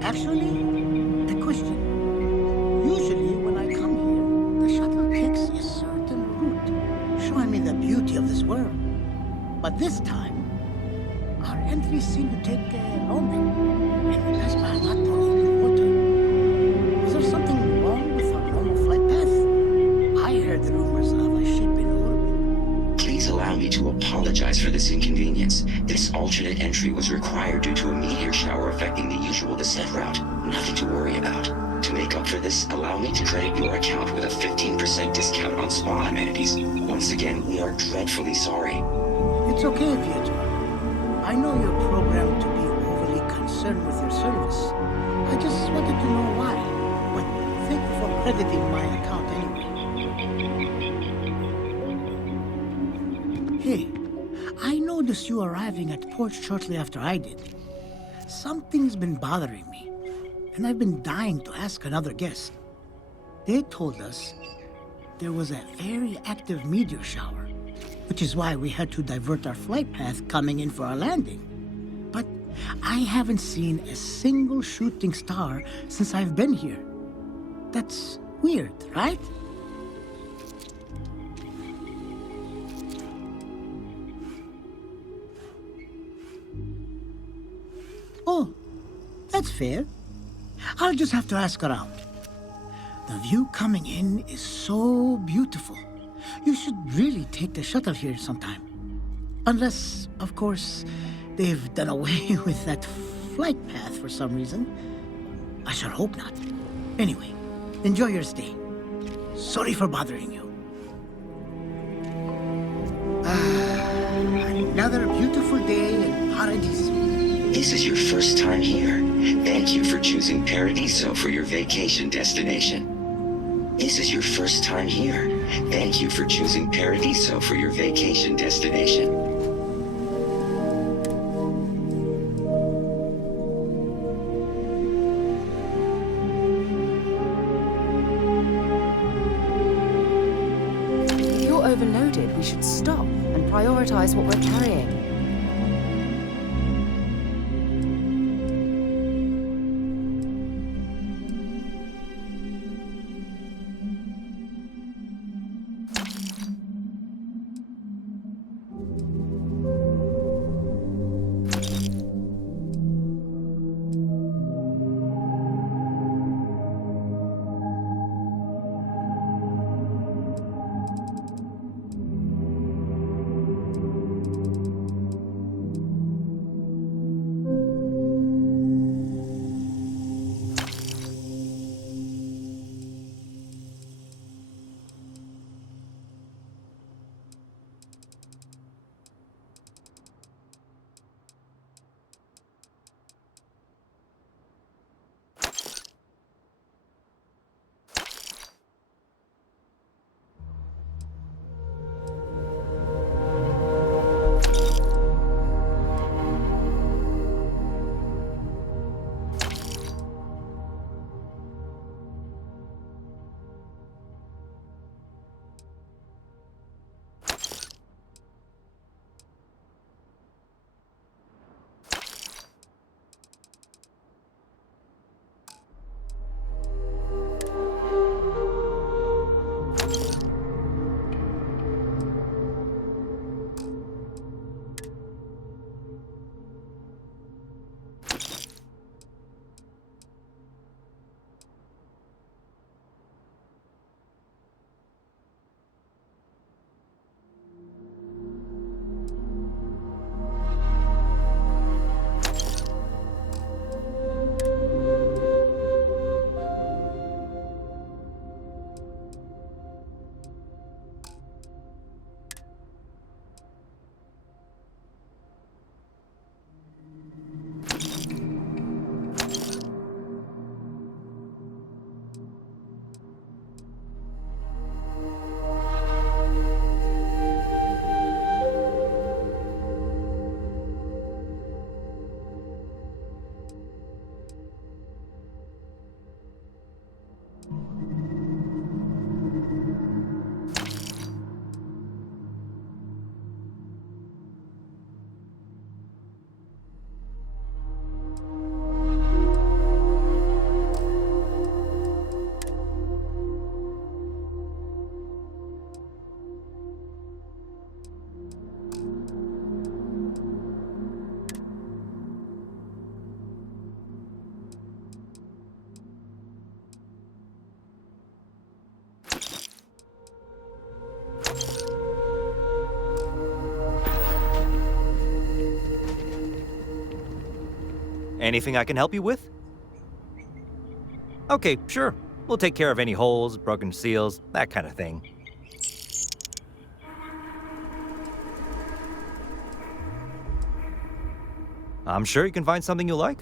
Actually, a question. Usually when I come here, the shuttle takes a certain route, showing me the beauty of this world. But this time, our entries seem to take longer, and we pass by a lot more open water. Was there something wrong with our normal flight path? I heard rumors of a ship in orbit. Please allow me to apologize for this inconvenience. This alternate entry was required due to a meteor shower affecting the usual descent route. Nothing to worry about. To make up for this, allow me to credit your account with a 15% discount on spa amenities. Once again, we are dreadfully sorry. It's okay, Pietro. I know you're programmed to be overly concerned with your service. I just wanted to know why. But thank you for crediting my account anyway. Hey, I noticed you arriving at port shortly after I did. Something's been bothering me, and I've been dying to ask another guest. They told us there was a very active meteor shower, which is why we had to divert our flight path coming in for our landing. But I haven't seen a single shooting star since I've been here. That's weird, right? Oh, that's fair. I'll just have to ask around. The view coming in is so beautiful. You should really take the shuttle here sometime. Unless, of course, they've done away with that flight path for some reason. I sure hope not. Anyway, enjoy your stay. Sorry for bothering you. Another beautiful day in Paradiso. This is your first time here. Thank you for choosing Paradiso for your vacation destination. This is your first time here. Thank you for choosing Paradiso for your vacation destination. If you're overloaded, we should stop and prioritize what we're carrying. Anything I can help you with? Okay, sure. We'll take care of any holes, broken seals, that kind of thing. I'm sure you can find something you like.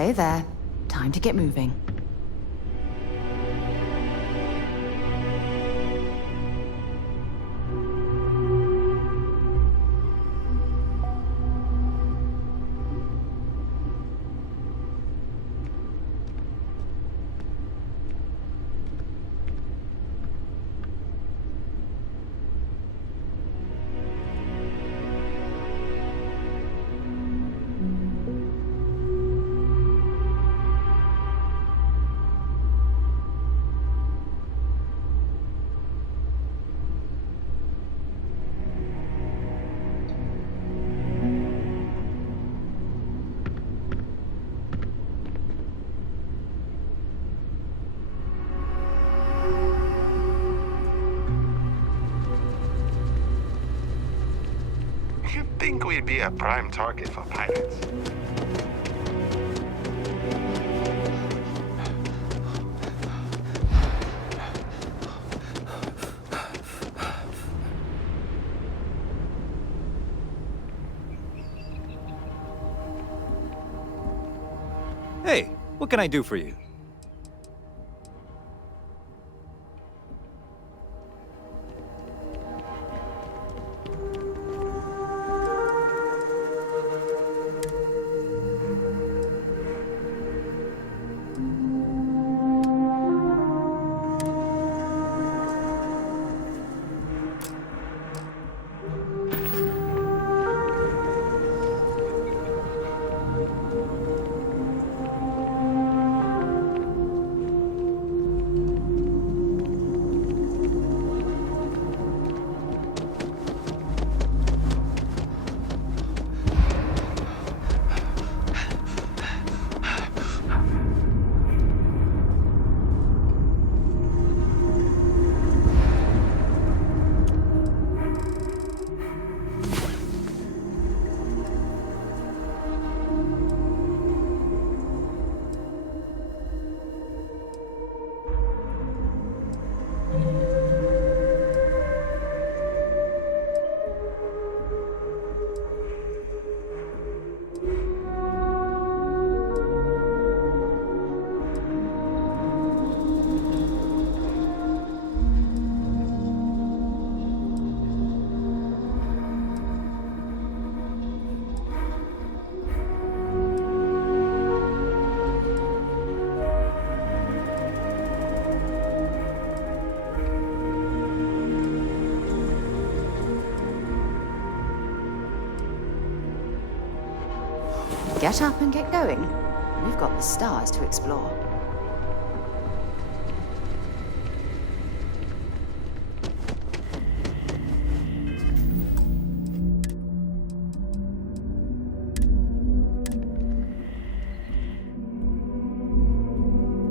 Hey there. Time to get moving. You'd think we'd be a prime target for pirates. Hey, what can I do for you? Get up and get going. We've got the stars to explore.